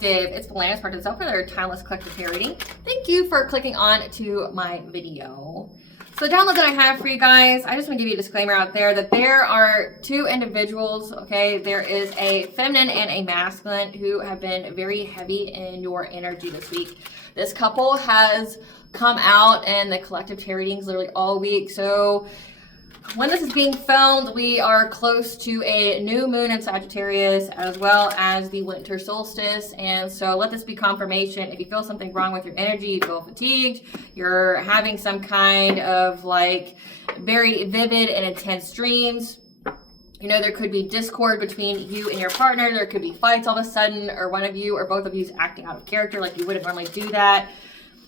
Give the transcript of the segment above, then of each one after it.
collective, it's the last part of the self for their timeless collective tarot reading. Thank you for clicking on to my video. So the download that I have for you guys, I just want to give you a disclaimer out there that there are two individuals, okay? There is a feminine and a masculine who have been very heavy in your energy this week. This couple has come out in the collective tarot readings literally all week. So when this is being filmed, we are close to a new moon in Sagittarius as well as the winter solstice. And so let this be confirmation. If you feel something wrong with your energy, you feel fatigued, you're having some kind of like very vivid and intense dreams, you know, there could be discord between you and your partner. There could be fights all of a sudden, or one of you or both of you is acting out of character like you wouldn't normally do that.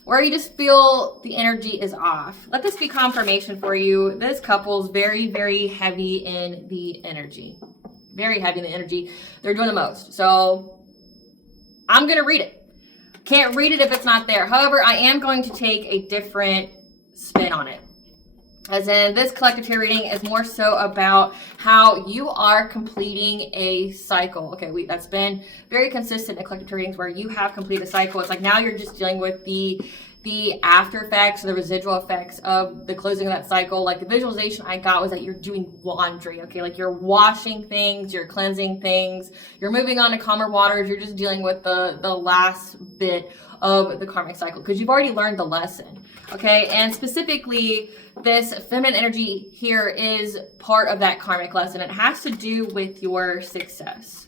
Or you just feel the energy is off. Let this be confirmation for you. This couple's very, very heavy in the energy. Very heavy in the energy. They're doing the most. So I'm going to read it. Can't read it if it's not there. However, I am going to take a different spin on it. As in, this collective tarot reading is more so about how you are completing a cycle. Okay, that's been very consistent in collective tarot readings where you have completed a cycle. It's like now you're just dealing with the after effects, the residual effects of the closing of that cycle. Like the visualization I got was that you're doing laundry, okay? Like you're washing things, you're cleansing things, you're moving on to calmer waters, you're just dealing with the last bit of the karmic cycle because you've already learned the lesson, okay? And specifically, this feminine energy here is part of that karmic lesson. It has to do with your success.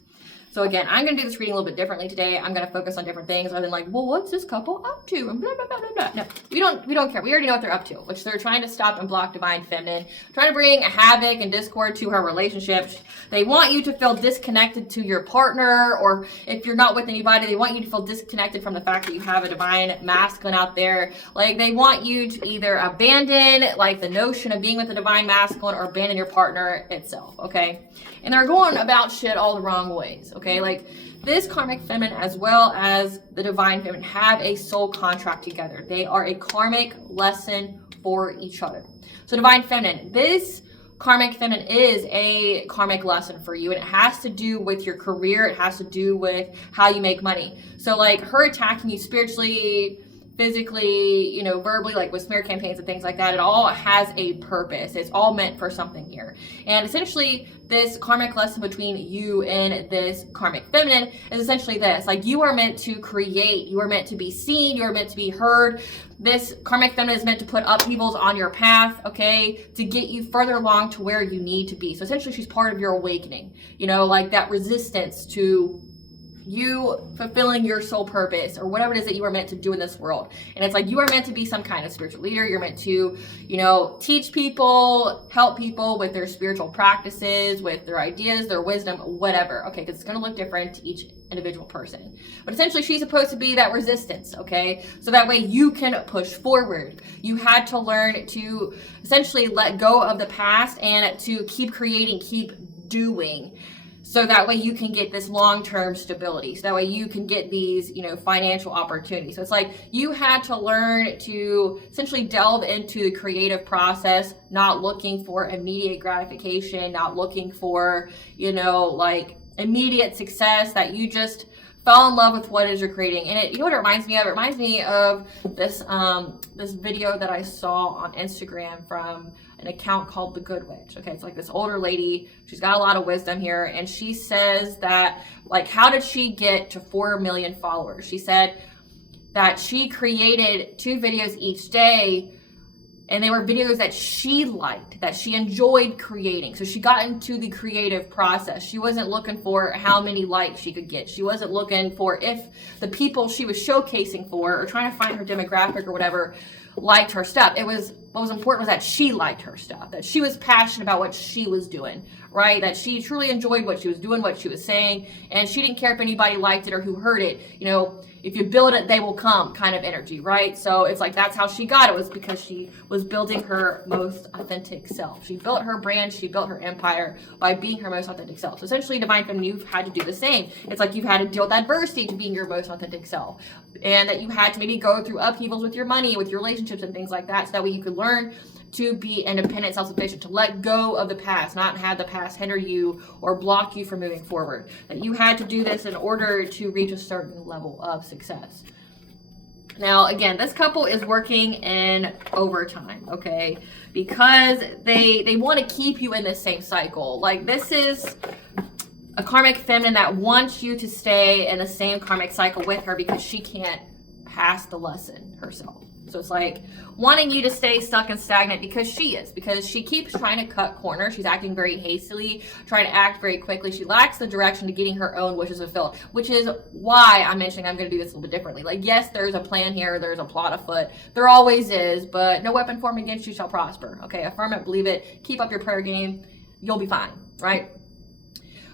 So again, I'm going to do this reading a little bit differently today. I'm going to focus on different things other than like, well, what's this couple up to? And blah, blah, blah, blah, blah. No, we don't care. We already know what they're up to, which they're trying to stop and block divine feminine, trying to bring havoc and discord to her relationship. They want you to feel disconnected to your partner, or if you're not with anybody, they want you to feel disconnected from the fact that you have a divine masculine out there. Like they want you to either abandon like the notion of being with the divine masculine or abandon your partner itself, okay? And they're going about shit all the wrong ways, okay? Like this karmic feminine as well as the divine feminine have a soul contract together. They are a karmic lesson for each other. So divine feminine, this karmic feminine is a karmic lesson for you, and it has to do with your career. It has to do with how you make money. So like her attacking you spiritually, physically, you know, verbally, like with smear campaigns and things like that, it all has a purpose. It's all meant for something here. And essentially, this karmic lesson between you and this karmic feminine is essentially this. Like you are meant to create, you are meant to be seen, you are meant to be heard. This karmic feminine is meant to put upheavals on your path, okay, to get you further along to where you need to be. So essentially, she's part of your awakening, you know, like that resistance to you fulfilling your soul purpose or whatever it is that you are meant to do in this world. And it's like you are meant to be some kind of spiritual leader. You're meant to, you know, teach people, help people with their spiritual practices, with their ideas, their wisdom, whatever. Okay, because it's going to look different to each individual person. But essentially, she's supposed to be that resistance, okay? So that way you can push forward. You had to learn to essentially let go of the past and to keep creating, keep doing. So that way you can get this long-term stability. So that way you can get these, you know, financial opportunities. So it's like you had to learn to essentially delve into the creative process, not looking for immediate gratification, not looking for, you know, like immediate success, that you just fell in love with what it is you're creating. And it, you know what it reminds me of? It reminds me of this this video that I saw on Instagram from an account called The Good Witch. Okay, it's like this older lady. She's got a lot of wisdom here. And she says that, like, how did she get to 4 million followers? She said that she created 2 videos each day, and they were videos that she liked, that she enjoyed creating. So she got into the creative process. She wasn't looking for how many likes she could get. She wasn't looking for if the people she was showcasing for or trying to find her demographic or whatever liked her stuff. It was, what was important was that she liked her stuff, that she was passionate about what she was doing, right? That she truly enjoyed what she was doing, what she was saying, and she didn't care if anybody liked it or who heard it. You know, if you build it, they will come kind of energy, right? So it's like that's how she got it, was because she was building her most authentic self. She built her brand, she built her empire by being her most authentic self. So essentially, Divine Feminine, you've had to do the same. It's like you've had to deal with adversity to being your most authentic self. And that you had to maybe go through upheavals with your money, with your relationships and things like that, so that way you could learn to be independent, self-sufficient, to let go of the past, not have the past hinder you or block you from moving forward. That you had to do this in order to reach a certain level of success. Now, again, this couple is working in overtime, okay? Because they want to keep you in this same cycle. Like, this is a karmic feminine that wants you to stay in the same karmic cycle with her because she can't pass the lesson herself. So it's like wanting you to stay stuck and stagnant because she keeps trying to cut corners. She's acting very hastily, trying to act very quickly. She lacks the direction to getting her own wishes fulfilled, which is why I'm mentioning I'm going to do this a little bit differently. Like, yes, there's a plan here. There's a plot afoot. There always is, but no weapon formed against you shall prosper. Okay, affirm it, believe it, keep up your prayer game. You'll be fine, right?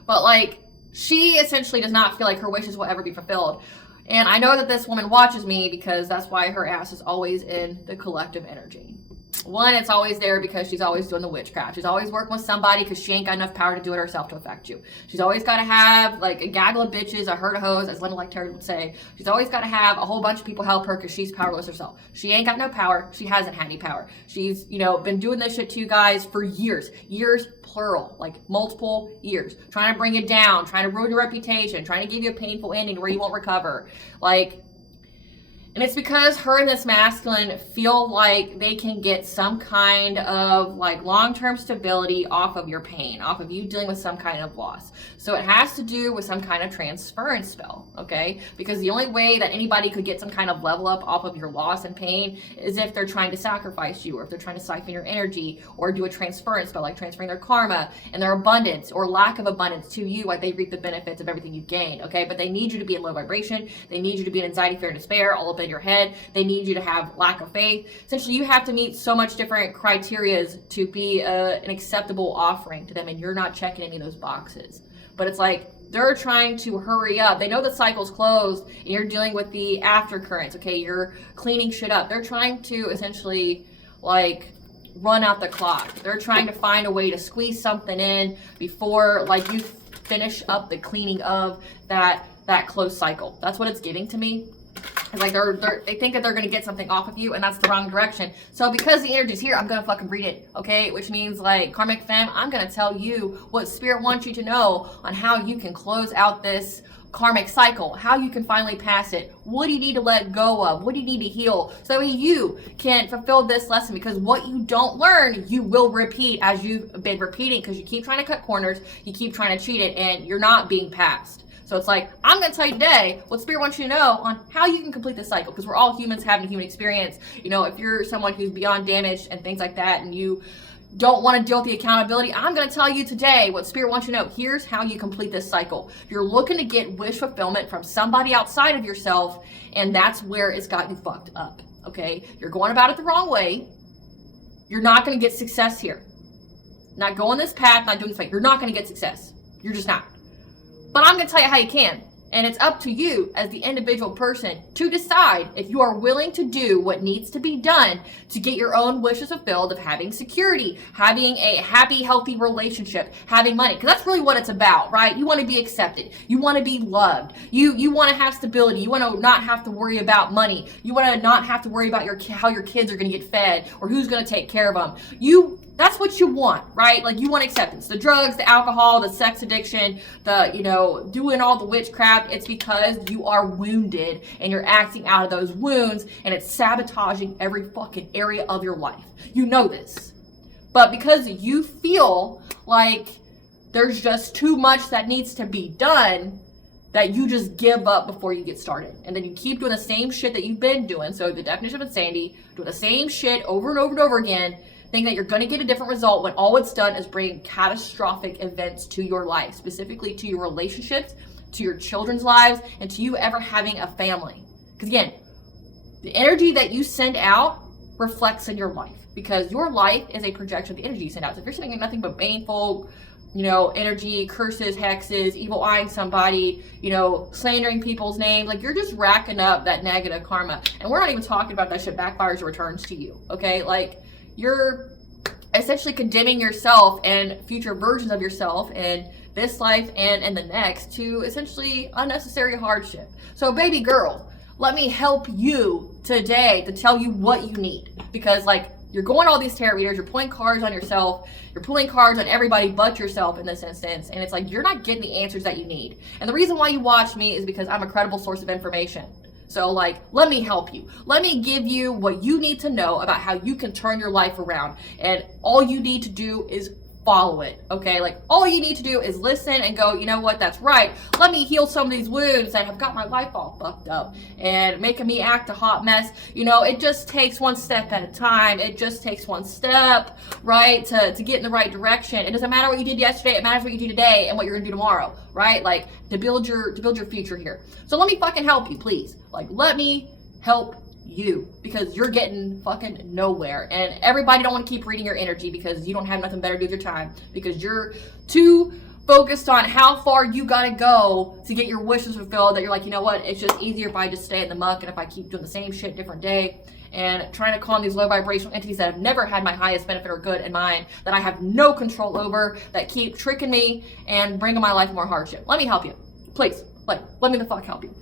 But like, she essentially does not feel like her wishes will ever be fulfilled. And I know that this woman watches me because that's why her ass is always in the collective energy. One, it's always there because she's always doing the witchcraft. She's always working with somebody because she ain't got enough power to do it herself to affect you. She's always got to have like a gaggle of bitches, a herd of hoes, as Linda like Terry would say. She's always got to have a whole bunch of people help her because she's powerless herself. She ain't got no power. She hasn't had any power. She's, been doing this shit to you guys for years. Years, plural, like multiple years. Trying to bring you down, trying to ruin your reputation, trying to give you a painful ending where you won't recover. And it's because her and this masculine feel like they can get some kind of like long-term stability off of your pain, off of you dealing with some kind of loss. So it has to do with some kind of transference spell, okay? Because the only way that anybody could get some kind of level up off of your loss and pain is if they're trying to sacrifice you, or if they're trying to siphon your energy, or do a transference spell, like transferring their karma and their abundance or lack of abundance to you, like they reap the benefits of everything you've gained, okay? But they need you to be in low vibration. They need you to be in anxiety, fear, and despair, all up in your head. They need you to have lack of faith. Essentially, you have to meet so much different criterias to be an acceptable offering to them, and you're not checking any of those boxes. But it's like they're trying to hurry up. They know the cycle's closed, and you're dealing with the after currents, okay? You're cleaning shit up. They're trying to essentially like run out the clock. They're trying to find a way to squeeze something in before like you finish up the cleaning of that closed cycle. That's what it's giving to me. It's like they think that they're going to get something off of you, and that's the wrong direction. So because the energy's here, I'm going to fucking read it, okay? Which means like karmic fem, I'm going to tell you what spirit wants you to know on how you can close out this karmic cycle, how you can finally pass it. What do you need to let go of? What do you need to heal? So that way you can fulfill this lesson, because what you don't learn, you will repeat as you've been repeating, because you keep trying to cut corners, you keep trying to cheat it, and you're not being passed. So it's like, I'm going to tell you today what Spirit wants you to know on how you can complete this cycle, because we're all humans having a human experience. If you're someone who's beyond damaged and things like that, and you don't want to deal with the accountability, I'm going to tell you today what Spirit wants you to know. Here's how you complete this cycle. You're looking to get wish fulfillment from somebody outside of yourself, and that's where it's got you fucked up, okay? You're going about it the wrong way. You're not going to get success here. Not going this path, not doing this way. You're not going to get success. You're just not. But I'm going to tell you how you can. And it's up to you as the individual person to decide if you are willing to do what needs to be done to get your own wishes fulfilled of having security, having a happy, healthy relationship, having money. Because that's really what it's about, right? You want to be accepted. You want to be loved. You want to have stability. You want to not have to worry about money. You want to not have to worry about how your kids are going to get fed or who's going to take care of them. That's what you want, right? Like, you want acceptance. The drugs, the alcohol, the sex addiction, doing all the witchcraft, it's because you are wounded and you're acting out of those wounds, and it's sabotaging every fucking area of your life. You know this. But because you feel like there's just too much that needs to be done, that you just give up before you get started. And then you keep doing the same shit that you've been doing. So the definition of insanity, doing the same shit over and over and over again, think that you're going to get a different result when all it's done is bring catastrophic events to your life, specifically to your relationships, to your children's lives, and to you ever having a family. Because again, the energy that you send out reflects in your life, because your life is a projection of the energy you send out. So if you're sending nothing but baneful, energy, curses, hexes, evil eyeing somebody, slandering people's names, like, you're just racking up that negative karma. And we're not even talking about that shit backfires or returns to you, okay? Like, you're essentially condemning yourself and future versions of yourself in this life and in the next to essentially unnecessary hardship. So baby girl, let me help you today to tell you what you need, because like, You're going to all these tarot readers, you're pulling cards on yourself, you're pulling cards on everybody but yourself in this instance, and it's like you're not getting the answers that you need. And the reason why you watch me is because I'm a credible source of information. So like, let me help you. Let me give you what you need to know about how you can turn your life around. And all you need to do is follow it, okay? Like, all you need to do is listen and go, you know what, that's right. Let me heal some of these wounds that have got my life all fucked up and making me act a hot mess. You know, it just takes one step at a time. It just takes one step, right, to get in the right direction. It doesn't matter what you did yesterday. It matters what you do today and what you're gonna do tomorrow, right? Like, to build your future here. So let me fucking help you, please. Like, let me help you, because you're getting fucking nowhere, and everybody don't want to keep reading your energy because you don't have nothing better to do with your time, because you're too focused on how far you gotta go to get your wishes fulfilled that you're like, you know what, it's just easier if I just stay in the muck and if I keep doing the same shit different day and trying to calm these low vibrational entities that have never had my highest benefit or good in mind, that I have no control over, that keep tricking me and bringing my life more hardship. Let me help you, please. Like, let me the fuck help you.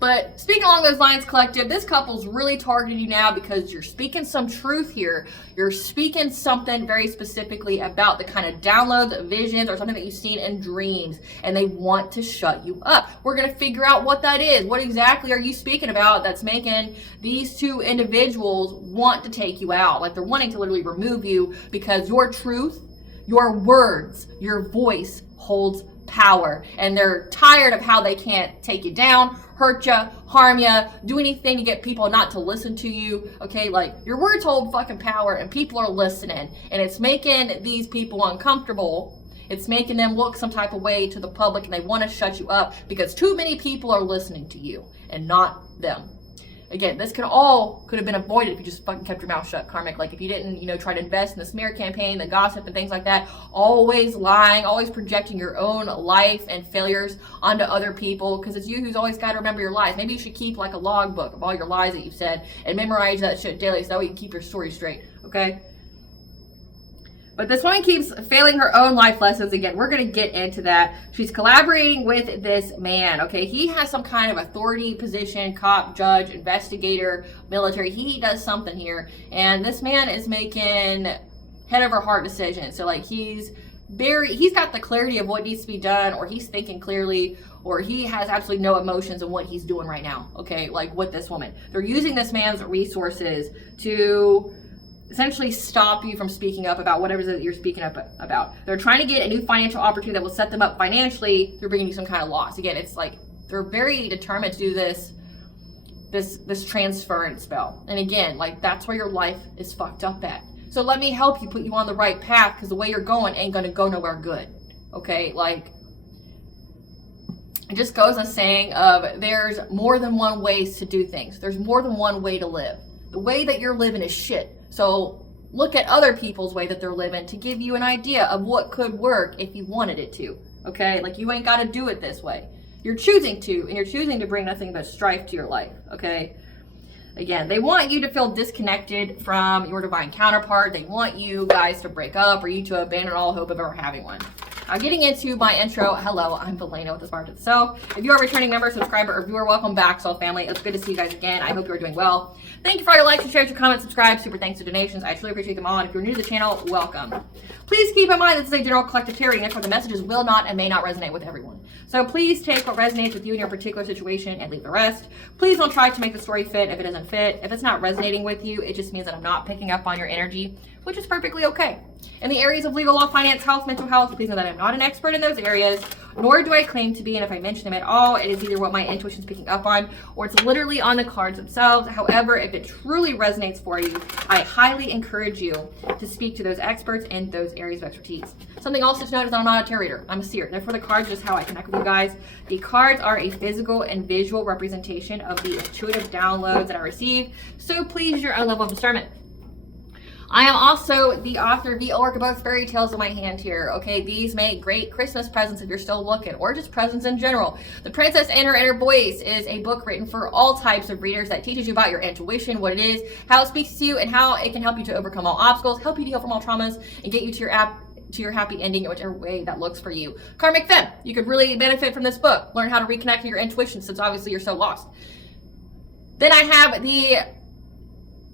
But speaking along those lines, collective, this couple's really targeting you now because you're speaking some truth here. You're speaking something very specifically about the kind of downloads, visions, or something that you've seen in dreams, and they want to shut you up. We're going to figure out what that is. What exactly are you speaking about that's making these two individuals want to take you out? Like, they're wanting to literally remove you because your truth, your words, your voice holds power, and they're tired of how they can't take you down, hurt you, harm you, do anything to get people not to listen to you. Okay, like, your words hold fucking power and people are listening, and it's making these people uncomfortable. It's making them look some type of way to the public, and they want to shut you up because too many people are listening to you and not them. Again, this could have been avoided if you just fucking kept your mouth shut, karmic. Like, if you didn't, try to invest in the smear campaign, the gossip and things like that, always lying, always projecting your own life and failures onto other people, because it's you who's always got to remember your lies. Maybe you should keep like a logbook of all your lies that you've said and memorize that shit daily so that way you can keep your story straight, okay? But this woman keeps failing her own life lessons. Again, we're going to get into that. She's collaborating with this man, okay? He has some kind of authority position, cop, judge, investigator, military. He does something here. And this man is making head over heart decisions. So, like, he's got the clarity of what needs to be done, or he's thinking clearly, or he has absolutely no emotions in what he's doing right now, okay? Like, with this woman. They're using this man's resources to essentially stop you from speaking up about whatever it is that you're speaking up about. They're trying to get a new financial opportunity that will set them up financially through bringing you some kind of loss. Again, it's like they're very determined to do this transference spell. And again, like, that's where your life is fucked up at. So let me help you, put you on the right path, because the way you're going ain't gonna go nowhere good. Okay, like, it just goes on saying of there's more than one ways to do things. There's more than one way to live. The way that you're living is shit. So look at other people's way that they're living to give you an idea of what could work if you wanted it to, okay? Like, you ain't got to do it this way. You're choosing to, and you're choosing to bring nothing but strife to your life, okay? Again, they want you to feel disconnected from your divine counterpart. They want you guys to break up or you to abandon all hope of ever having one. Now, getting into my intro, hello, I'm Valena with ASHUTOSH. If you are a returning member, subscriber, or viewer, welcome back, Soul Family. It's good to see you guys again. I hope you are doing well. Thank you for all your likes, your shares, your comments, subscribe. Super thanks to donations. I truly appreciate them all. And if you're new to the channel, welcome. Please keep in mind this is a general collective tarot reading, therefore the messages will not and may not resonate with everyone. So please take what resonates with you in your particular situation and leave the rest. Please don't try to make the story fit if it doesn't fit. If it's not resonating with you, it just means that I'm not picking up on your energy, which is perfectly okay. In the areas of legal, law, finance, health, mental health, please know that I'm not an expert in those areas, nor do I claim to be, and if I mention them at all, it is either what my intuition is picking up on, or it's literally on the cards themselves. However, if it truly resonates for you, I highly encourage you to speak to those experts in those areas of expertise. Something else to note is that I'm not a tarot reader. I'm a seer. Therefore, the cards are just how I connect with you guys. The cards are a physical and visual representation of the intuitive downloads that I receive, so please use your own level of discernment. I am also the author of the Oracle both fairy tales in my hand here. Okay, these make great Christmas presents if you're still looking, or just presents in general. The Princess and Her Inner Voice is a book written for all types of readers that teaches you about your intuition, what it is, how it speaks to you, and how it can help you to overcome all obstacles, help you to heal from all traumas, and get you to your happy ending in whichever way that looks for you. Karmic Fem, you could really benefit from this book. Learn how to reconnect to your intuition since obviously you're so lost. Then I have the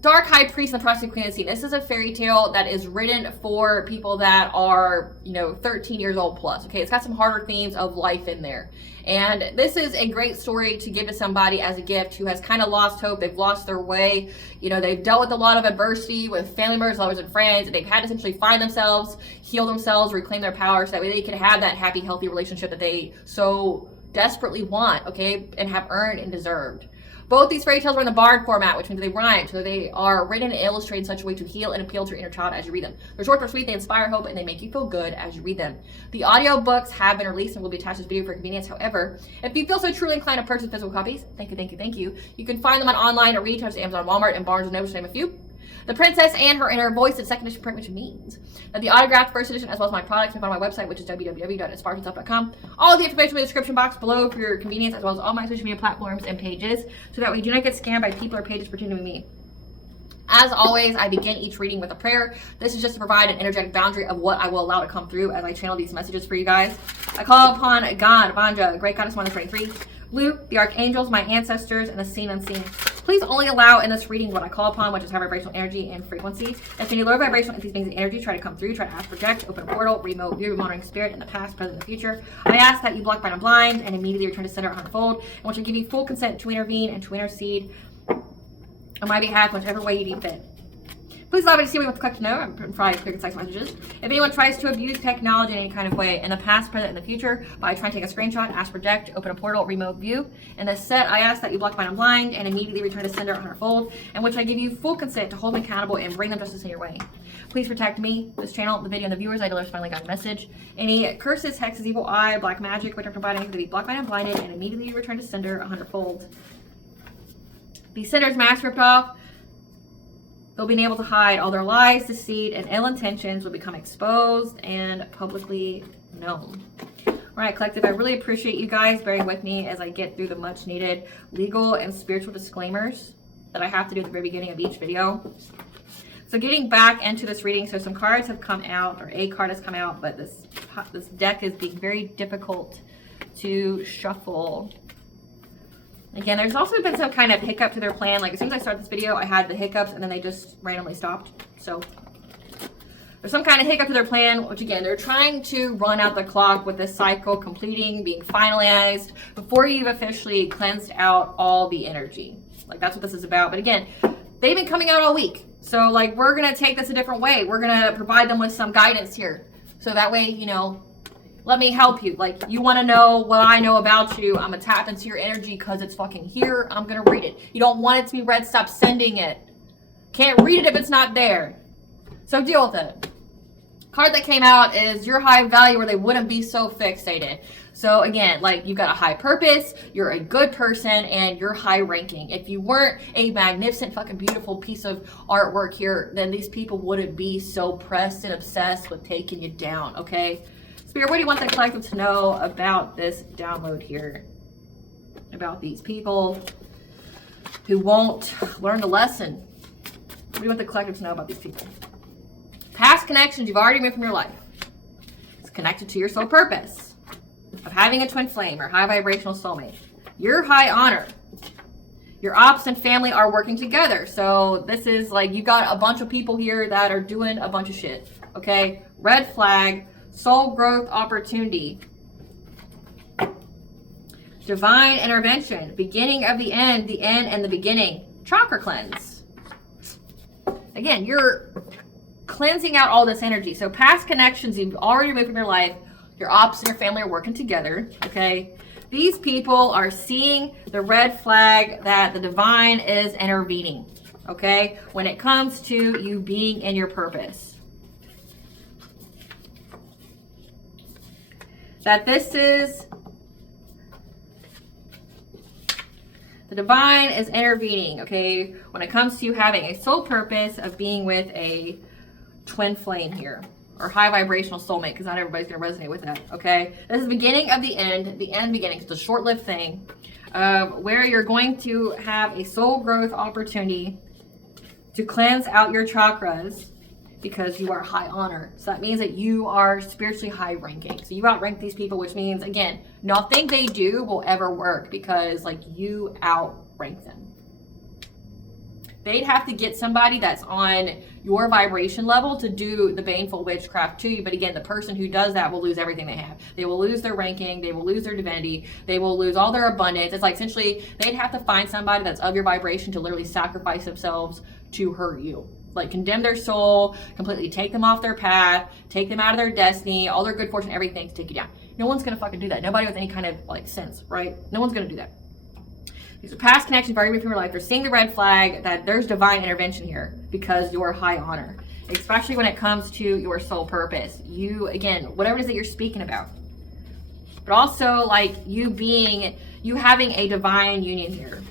Dark High Priest and the Prostitute Queen of the Sea. This is a fairy tale that is written for people that are, you know, 13 years old plus. Okay, it's got some harder themes of life in there. And this is a great story to give to somebody as a gift who has kind of lost hope. They've lost their way. You know, they've dealt with a lot of adversity with family members, lovers, and friends. And they've had to essentially find themselves, heal themselves, reclaim their power so that way they can have that happy, healthy relationship that they so desperately want, okay, and have earned and deserved. Both these fairy tales are in the bard format, which means they rhyme, so they are written and illustrated in such a way to heal and appeal to your inner child as you read them. They're short, they're sweet, they inspire hope, and they make you feel good as you read them. The audiobooks have been released and will be attached to this video for convenience. However, if you feel so truly inclined to purchase physical copies, thank you. You can find them on online or retailers, Amazon, Walmart, and Barnes & Noble, to name a few. The Princess and Her Inner Voice in second edition print, which means that the autographed first edition, as well as my products, you can find on my website, which is www.aspiraltotheself.com. All the information in the description box below for your convenience, as well as all my social media platforms and pages, so that we do not get scammed by people or pages pretending to be me. As always, I begin each reading with a prayer. This is just to provide an energetic boundary of what I will allow to come through as I channel these messages for you guys. I call upon God, Vanja, Great Goddess 123, Luke, the archangels, my ancestors, and the seen unseen. Please only allow in this reading what I call upon, which is high vibrational energy and frequency. If any low vibrational entities, beings, and energy try to come through, try to ask, project, open a portal, remote view, monitoring spirit in the past, present, and the future, I ask that you block, bind, and blind, and immediately return to center a hundredfold, and which will give you full consent to intervene and to intercede on my behalf, whichever way you deem fit. Please allow me to see me with the collective note. I'm providing clear, concise messages. If anyone tries to abuse technology in any kind of way, in the past, present, and the future, by trying to take a screenshot, ask, project, open a portal, remote view, in this set, I ask that you block, bind, and blind, and immediately return to sender a hundredfold, in which I give you full consent to hold me accountable and bring them justice in your way. Please protect me, this channel, the video, and the viewers. I deliver finally got a message. Any curses, hexes, evil eye, black magic, which are providing to be blocked, bind, and blinded, and immediately return to sender a hundredfold. The sender's mask ripped off. They'll be able to hide all their lies, deceit, and ill intentions will become exposed and publicly known. All right, collective, I really appreciate you guys bearing with me as I get through the much needed legal and spiritual disclaimers that I have to do at the very beginning of each video. So getting back into this reading, so some cards have come out, or a card has come out, but this deck is being very difficult to shuffle. Again, there's also been some kind of hiccup to their plan. Like as soon as I started this video, I had the hiccups and then they just randomly stopped. So there's some kind of hiccup to their plan, which again, they're trying to run out the clock with this cycle completing, being finalized before you've officially cleansed out all the energy. Like that's what this is about. But again, they've been coming out all week. So like, we're going to take this a different way. We're going to provide them with some guidance here. So that way, you know, let me help you. Like, you want to know what I know about you. I'm going to tap into your energy because it's fucking here. I'm going to read it. You don't want it to be read. Stop sending it. Can't read it if it's not there. So deal with it. Card that came out is your high value, where they wouldn't be so fixated. So again, like, you've got a high purpose, you're a good person, and you're high ranking. If you weren't a magnificent, fucking beautiful piece of artwork here, then these people wouldn't be so pressed and obsessed with taking you down, okay? Spirit, what do you want the collective to know about this download here? About these people who won't learn the lesson. What do you want the collective to know about these people? Past connections you've already made from your life. It's connected to your soul purpose of having a twin flame or high vibrational soulmate. Your high honor. Your ops and family are working together. So this is like, you got a bunch of people here that are doing a bunch of shit. Okay? Red flag. Soul growth opportunity. Divine intervention. Beginning of the end and the beginning. Chakra cleanse. Again, you're cleansing out all this energy. So past connections you've already removed from your life. Your ops and your family are working together. Okay. These people are seeing the red flag that the divine is intervening. Okay. When it comes to you being in your purpose. That this is, the divine is intervening, okay, when it comes to you having a soul purpose of being with a twin flame here, or high vibrational soulmate, because not everybody's going to resonate with that, okay? This is the beginning of the end beginning. It's a short-lived thing, where you're going to have a soul growth opportunity to cleanse out your chakras, because you are high honor. So that means that you are spiritually high ranking. So you outrank these people, which means, again, nothing they do will ever work because like you outrank them. They'd have to get somebody that's on your vibration level to do the baneful witchcraft to you. But again, the person who does that will lose everything they have. They will lose their ranking. They will lose their divinity. They will lose all their abundance. It's like essentially they'd have to find somebody that's of your vibration to literally sacrifice themselves to hurt you. Like condemn their soul, completely take them off their path, take them out of their destiny, all their good fortune, everything to take you down. No one's going to fucking do that. Nobody with any kind of like sense, right? No one's going to do that. These are past connections very from your life. They're seeing the red flag that there's divine intervention here because you're high honor, especially when it comes to your soul purpose. You, again, whatever it is that you're speaking about, but also like you having a divine union here.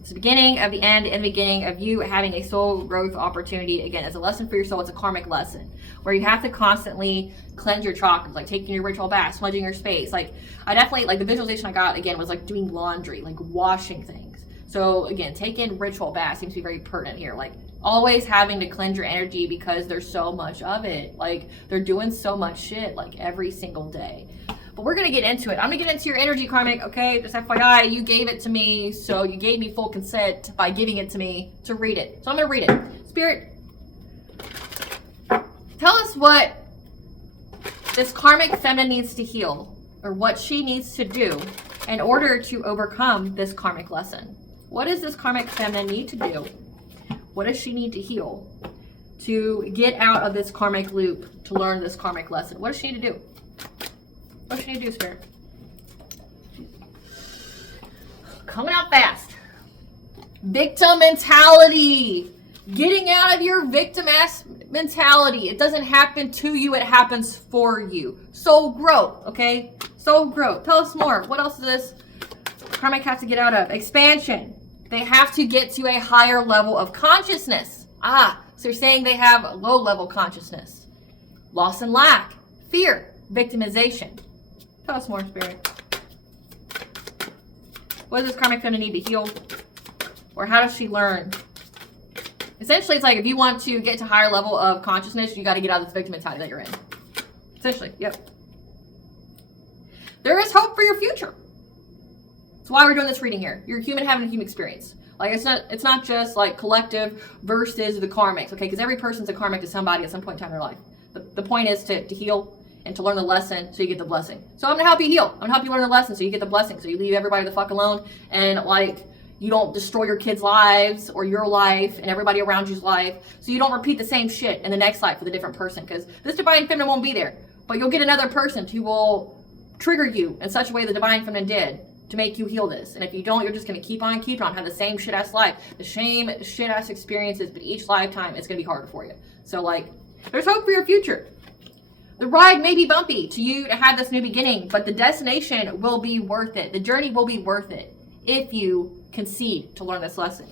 It's the beginning of the end and the beginning of you having a soul growth opportunity. Again, it's a lesson for your soul. It's a karmic lesson where you have to constantly cleanse your chakras, like taking your ritual bath, smudging your space. Like I definitely, like the visualization I got again was like doing laundry, like washing things. So again, taking ritual bath seems to be very pertinent here. Like always having to cleanse your energy because there's so much of it. Like they're doing so much shit like every single day. But we're going to get into it. I'm going to get into your energy, karmic, okay? Just FYI, you gave it to me, so you gave me full consent by giving it to me to read it. So I'm going to read it. Spirit, tell us what this karmic feminine needs to heal, or what she needs to do in order to overcome this karmic lesson. What does this karmic feminine need to do? What does she need to heal to get out of this karmic loop, to learn this karmic lesson? What does she need to do? What should you do, Spirit? Coming out fast. Victim mentality. Getting out of your victim ass mentality. It doesn't happen to you, it happens for you. Soul growth, okay? Soul growth. Tell us more. What else is this karmic have to get out of? Expansion. They have to get to a higher level of consciousness. So you're saying they have low level consciousness. Loss and lack. Fear. Victimization. Tell us more, Spirit. What does this karmic feminine need to heal? Or how does she learn? Essentially, it's like if you want to get to a higher level of consciousness, you got to get out of this victim mentality that you're in. Essentially, yep. There is hope for your future. That's why we're doing this reading here. You're human having a human experience. Like it's not just like collective versus the karmics, okay? Because every person's a karmic to somebody at some point in time in their life. The point is to heal and to learn the lesson so you get the blessing. So I'm going to help you heal. I'm going to help you learn the lesson so you get the blessing. So you leave everybody the fuck alone and like you don't destroy your kids' lives or your life and everybody around you's life. So you don't repeat the same shit in the next life with a different person, because this divine feminine won't be there. But you'll get another person who will trigger you in such a way the divine feminine did to make you heal this. And if you don't, you're just going to keep on, have the same shit ass life, the same shit ass experiences, but each lifetime it's going to be harder for you. So like, there's hope for your future. The ride may be bumpy to you to have this new beginning, but the destination will be worth it. The journey will be worth it if you concede to learn this lesson.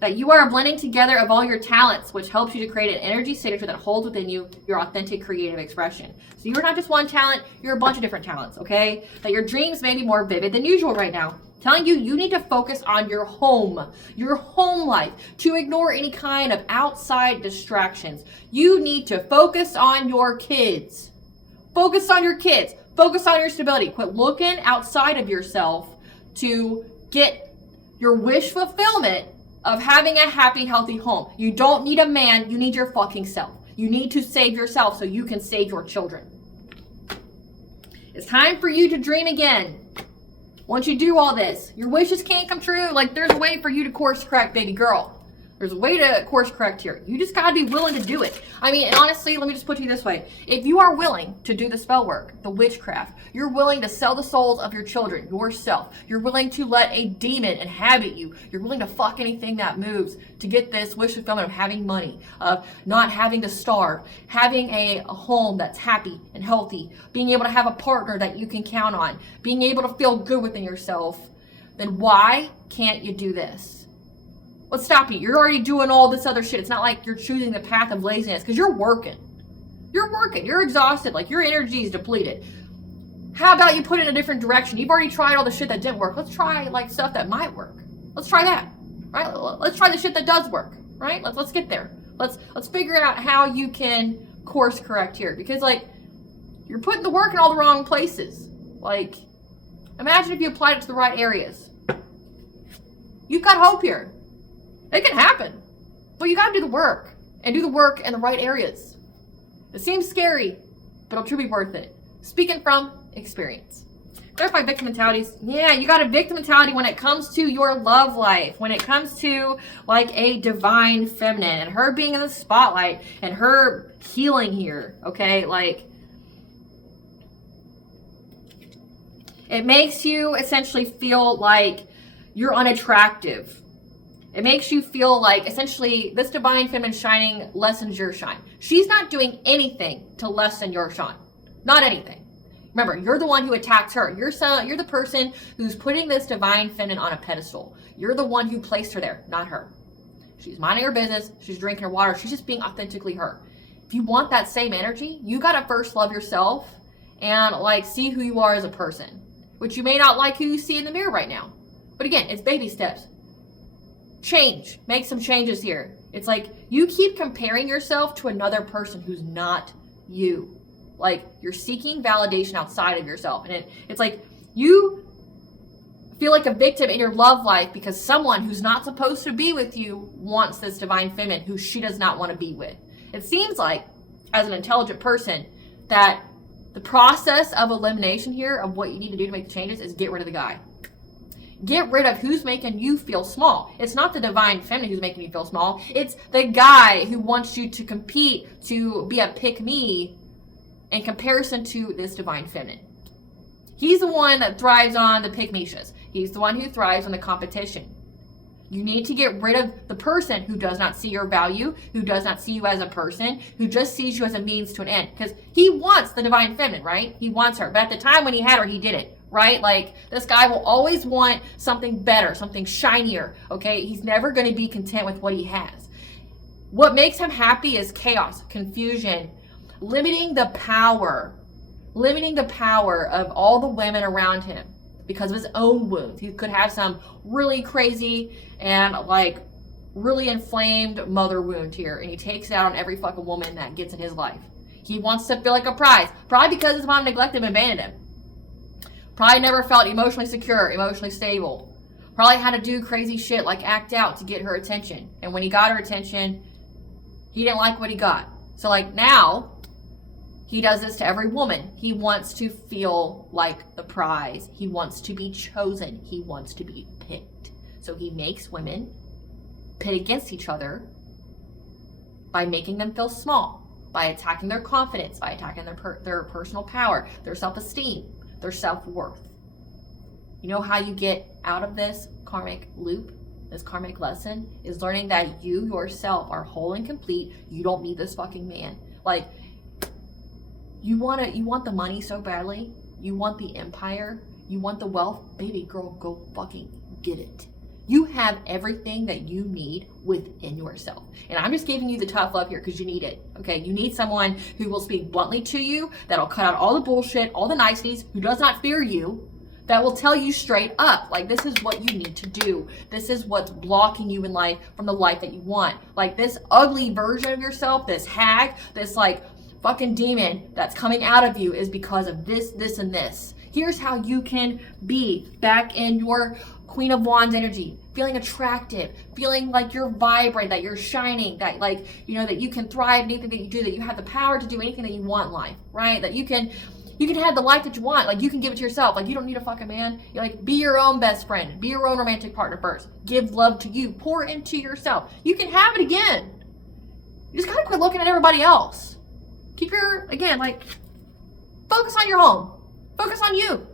That you are a blending together of all your talents, which helps you to create an energy signature that holds within you your authentic creative expression. So you're not just one talent, you're a bunch of different talents, okay? That your dreams may be more vivid than usual right now. Telling you need to focus on your home life, to ignore any kind of outside distractions. You need to focus on your kids. Focus on your kids. Focus on your stability. Quit looking outside of yourself to get your wish fulfillment of having a happy, healthy home. You don't need a man. You need your fucking self. You need to save yourself so you can save your children. It's time for you to dream again. Once you do all this, your wishes can't come true. Like, there's a way for you to course correct, baby girl. There's a way to course correct here. You just gotta be willing to do it. I mean, honestly, let me just put you this way. If you are willing to do the spell work, the witchcraft, you're willing to sell the souls of your children, yourself, you're willing to let a demon inhabit you, you're willing to fuck anything that moves to get this wish fulfillment of having money, of not having to starve, having a home that's happy and healthy, being able to have a partner that you can count on, being able to feel good within yourself, then why can't you do this? What's stopping you? You're already doing all this other shit. It's not like you're choosing the path of laziness, because you're working. You're exhausted. Like, your energy is depleted. How about you put it in a different direction? You've already tried all the shit that didn't work. Let's try like stuff that might work. Let's try that, right? Let's try the shit that does work, right? Let's get there. Let's figure out how you can course correct here, because like, you're putting the work in all the wrong places. Like, imagine if you applied it to the right areas. You've got hope here. It can happen. But you gotta do the work, and do the work in the right areas. It seems scary, but it'll truly be worth it. Speaking from experience. There's my victim mentalities. Yeah, you got a victim mentality when it comes to your love life, when it comes to like a divine feminine and her being in the spotlight and her healing here, okay? Like, it makes you essentially feel like you're unattractive. It makes you feel like essentially this divine feminine shining lessens your shine. She's not doing anything to lessen your shine. Not anything. Remember, you're the one who attacks her. You're the person who's putting this divine feminine on a pedestal. You're the one who placed her there, not her. She's minding her business. She's drinking her water. She's just being authentically her. If you want that same energy, you got to first love yourself and like see who you are as a person, which you may not like who you see in the mirror right now. But again, it's baby steps. Change. Make some changes here. It's like you keep comparing yourself to another person who's not you. Like you're seeking validation outside of yourself. And it's like you feel like a victim in your love life because someone who's not supposed to be with you wants this divine feminine who she does not want to be with. It seems like, as an intelligent person, that the process of elimination here of what you need to do to make the changes is get rid of the guy. Get rid of who's making you feel small. It's not the divine feminine who's making you feel small. It's the guy who wants you to compete, to be a pick-me in comparison to this divine feminine. He's the one that thrives on the pick-me-shas. He's the one who thrives on the competition. You need to get rid of the person who does not see your value, who does not see you as a person, who just sees you as a means to an end. Because he wants the divine feminine, right? He wants her. But at the time when he had her, he didn't. Right? Like, this guy will always want something better, something shinier, okay? He's never going to be content with what he has. What makes him happy is chaos, confusion, limiting the power of all the women around him because of his own wounds. He could have some really crazy and, like, really inflamed mother wound here, and he takes it out on every fucking woman that gets in his life. He wants to feel like a prize, probably because his mom neglected him and abandoned him. Probably never felt emotionally secure, emotionally stable. Probably had to do crazy shit like act out to get her attention. And when he got her attention, he didn't like what he got. So like now, he does this to every woman. He wants to feel like the prize. He wants to be chosen. He wants to be picked. So he makes women pit against each other by making them feel small, by attacking their confidence, by attacking their personal power, their self-esteem, their self-worth. You know how you get out of this karmic loop, this karmic lesson, is learning that you yourself are whole and complete. You don't need this fucking man. Like, you want the money so badly. You want the empire. You want the wealth. Baby girl, go fucking get it. You have everything that you need within yourself. And I'm just giving you the tough love here because you need it. Okay, you need someone who will speak bluntly to you, that'll cut out all the bullshit, all the niceties, who does not fear you, that will tell you straight up, like, this is what you need to do. This is what's blocking you in life from the life that you want. Like, this ugly version of yourself, this hag, this like fucking demon that's coming out of you is because of this, this, and this. Here's how you can be back in your Queen of Wands energy, feeling attractive, feeling like you're vibrant, that you're shining, that like, you know, that you can thrive in anything that you do, that you have the power to do anything that you want in life, right? That you can have the life that you want. Like, you can give it to yourself. Like, you don't need a fucking man. You're like, be your own best friend. Be your own romantic partner first. Give love to you. Pour into yourself. You can have it again. You just gotta quit looking at everybody else. Keep your, again, like, focus on your home. Focus on you.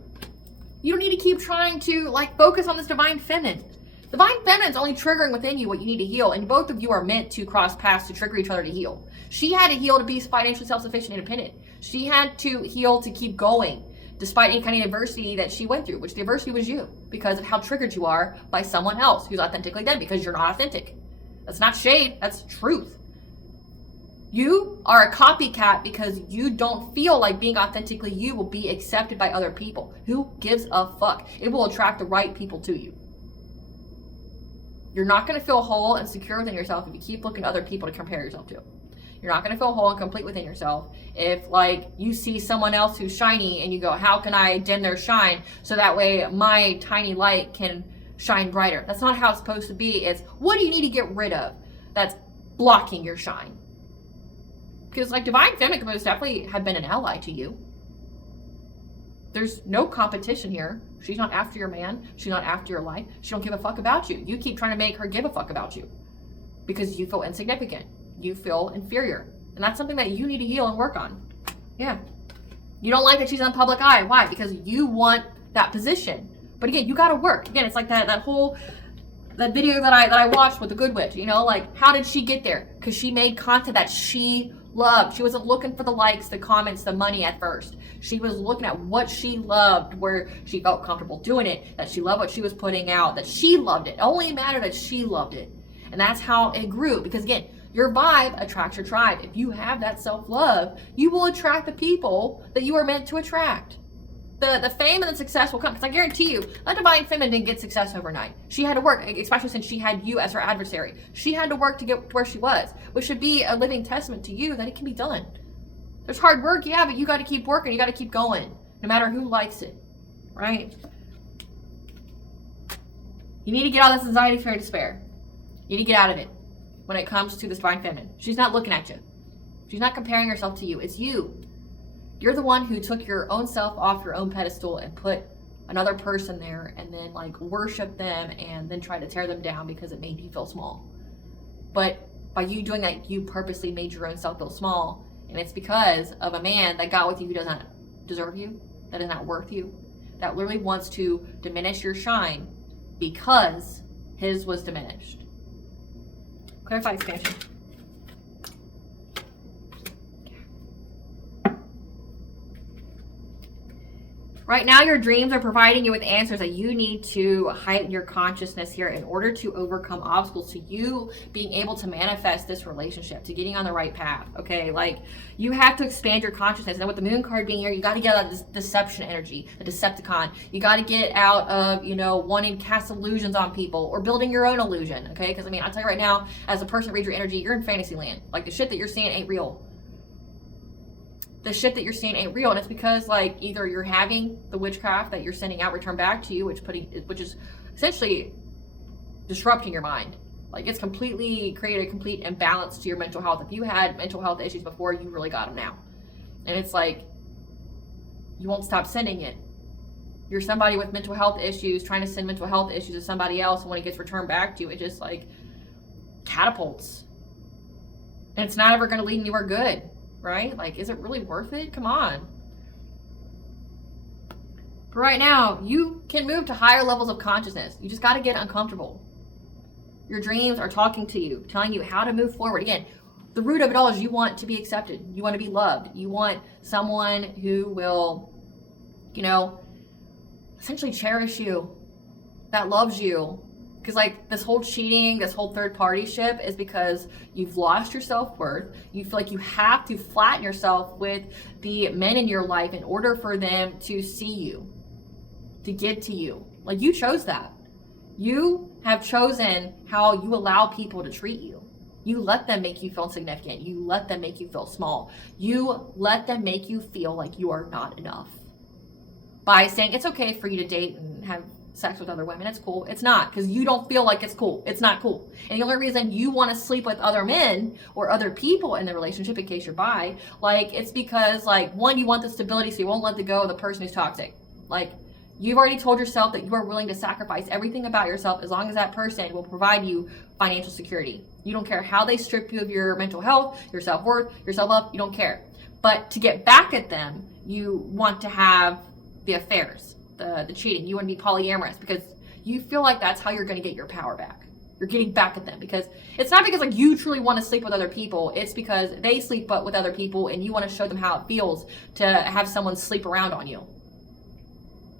You don't need to keep trying to, like, focus on this divine feminine. Divine feminine's only triggering within you what you need to heal, and both of you are meant to cross paths to trigger each other to heal. She had to heal to be financially self-sufficient and independent. She had to heal to keep going, despite any kind of adversity that she went through, which the adversity was you, because of how triggered you are by someone else who's authentically them, because you're not authentic. That's not shade, that's truth. You are a copycat because you don't feel like being authentically you will be accepted by other people. Who gives a fuck? It will attract the right people to you. You're not going to feel whole and secure within yourself if you keep looking at other people to compare yourself to. You're not going to feel whole and complete within yourself if, like, you see someone else who's shiny and you go, how can I dim their shine so that way my tiny light can shine brighter? That's not how it's supposed to be. It's, what do you need to get rid of that's blocking your shine. Because like divine feminine most definitely have been an ally to you. There's no competition here. She's not after your man. She's not after your life. She don't give a fuck about you. You keep trying to make her give a fuck about you because you feel insignificant. You feel inferior. And that's something that you need to heal and work on. Yeah. You don't like that she's on public eye. Why? Because you want that position. But again, you got to work. Again, it's like that video that I watched with the Good Witch, you know, like how did she get there? Because she made content that she loved. She wasn't looking for the likes, the comments, the money at first. She was looking at what she loved, where she felt comfortable doing it, that she loved what she was putting out, that she loved it. It only mattered that she loved it. And that's how it grew. Because again, your vibe attracts your tribe. If you have that self-love, you will attract the people that you are meant to attract. The fame and the success will come. Because I guarantee you, that divine feminine didn't get success overnight. She had to work, especially since she had you as her adversary. She had to work to get to where she was, which should be a living testament to you that it can be done. There's hard work, yeah, but you got to keep working. You got to keep going, no matter who likes it, right? You need to get all this anxiety, fear, and despair. You need to get out of it when it comes to this divine feminine. She's not looking at you. She's not comparing herself to you. It's you. You're the one who took your own self off your own pedestal and put another person there and then like worship them and then try to tear them down because it made you feel small. But by you doing that, you purposely made your own self feel small. And it's because of a man that got with you who doesn't deserve you, that is not worth you, that literally wants to diminish your shine because his was diminished. Clarify expansion. Right now, your dreams are providing you with answers that you need to heighten your consciousness here in order to overcome obstacles to you being able to manifest this relationship, to getting on the right path, okay? Like, you have to expand your consciousness. And with the moon card being here, you got to get out of this deception energy, the Decepticon. You got to get out of, you know, wanting to cast illusions on people or building your own illusion, okay? Because, I mean, I'll tell you right now, as a person that reads your energy, you're in fantasy land. Like, the shit that you're seeing ain't real. The shit that you're seeing ain't real, and it's because like either you're having the witchcraft that you're sending out return back to you, which is essentially disrupting your mind. Like it's completely created a complete imbalance to your mental health. If you had mental health issues before, you really got them now, and it's like you won't stop sending it. You're somebody with mental health issues trying to send mental health issues to somebody else, and when it gets returned back to you, it just like catapults, and it's not ever going to lead anywhere good. Right? Like, is it really worth it? Come on. But right now, you can move to higher levels of consciousness. You just got to get uncomfortable. Your dreams are talking to you, telling you how to move forward. Again, the root of it all is you want to be accepted. You want to be loved. You want someone who will, you know, essentially cherish you, that loves you. Because like this whole cheating, this whole third party ship is because you've lost your self-worth. You feel like you have to flatten yourself with the men in your life in order for them to see you, to get to you. Like you chose that. You have chosen how you allow people to treat you. You let them make you feel insignificant. You let them make you feel small. You let them make you feel like you are not enough. By saying it's okay for you to date and have sex with other women, it's cool. It's not, because you don't feel like it's cool. It's not cool. And the only reason you want to sleep with other men or other people in the relationship, in case you're bi, like it's because like one, you want the stability, so you won't let go of the person who's toxic. Like you've already told yourself that you are willing to sacrifice everything about yourself as long as that person will provide you financial security. You don't care how they strip you of your mental health, your self-worth, your self-love. You don't care. But to get back at them, you want to have the affairs, the cheating. You want to be polyamorous because you feel like that's how you're going to get your power back. You're getting back at them because it's not because like you truly want to sleep with other people. It's because they sleep with other people and you want to show them how it feels to have someone sleep around on you.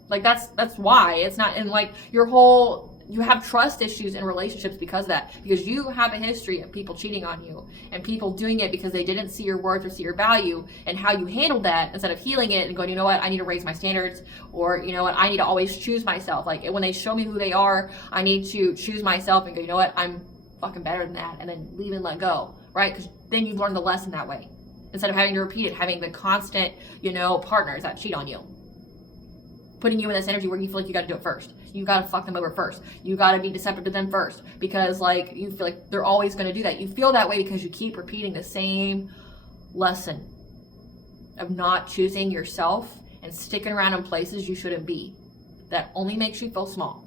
Like that's why it's not in like you have trust issues in relationships because of that, because you have a history of people cheating on you and people doing it because they didn't see your worth or see your value, and how you handled that instead of healing it and going, you know what, I need to raise my standards, or you know what, I need to always choose myself. Like when they show me who they are, I need to choose myself and go, you know what, I'm fucking better than that, and then leave and let go, right? Because then you learn the lesson that way instead of having to repeat it, having the constant, partners that cheat on you. putting you in this energy where you feel like you got to do it first. You got to fuck them over first. You got to be deceptive to them first, because like you feel like they're always going to do that. You feel that way because you keep repeating the same lesson of not choosing yourself and sticking around in places you shouldn't be. That only makes you feel small.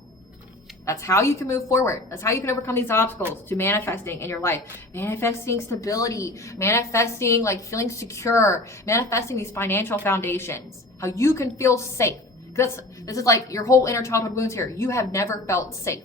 That's how you can move forward. That's how you can overcome these obstacles to manifesting in your life. Manifesting stability, manifesting like feeling secure, manifesting these financial foundations. How you can feel safe. This is like your whole inner childhood wounds here. You have never felt safe.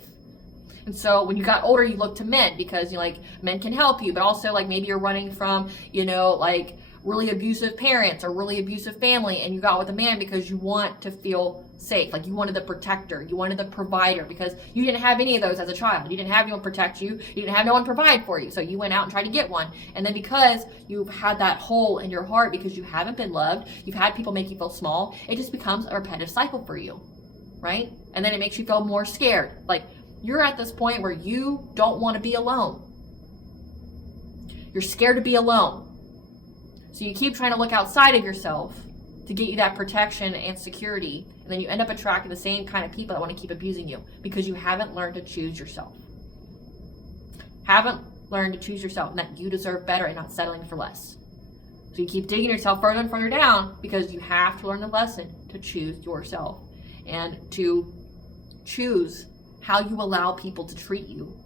And so when you got older, you look to men because you like men can help you, but also like maybe you're running from, you know, like really abusive parents or really abusive family, and you got with a man because you want to feel safe. Like you wanted the protector, you wanted the provider, because you didn't have any of those as a child. You didn't have anyone protect you, you didn't have no one provide for you, so you went out and tried to get one. And then because you've had that hole in your heart because you haven't been loved, you've had people make you feel small, it just becomes a repetitive cycle for you, right? And then it makes you feel more scared. Like you're at this point where you don't want to be alone. You're scared to be alone. So you keep trying to look outside of yourself to get you that protection and security, and then you end up attracting the same kind of people that want to keep abusing you because you haven't learned to choose yourself. Haven't learned to choose yourself, and that you deserve better and not settling for less. So you keep digging yourself further and further down because you have to learn the lesson to choose yourself and to choose how you allow people to treat you.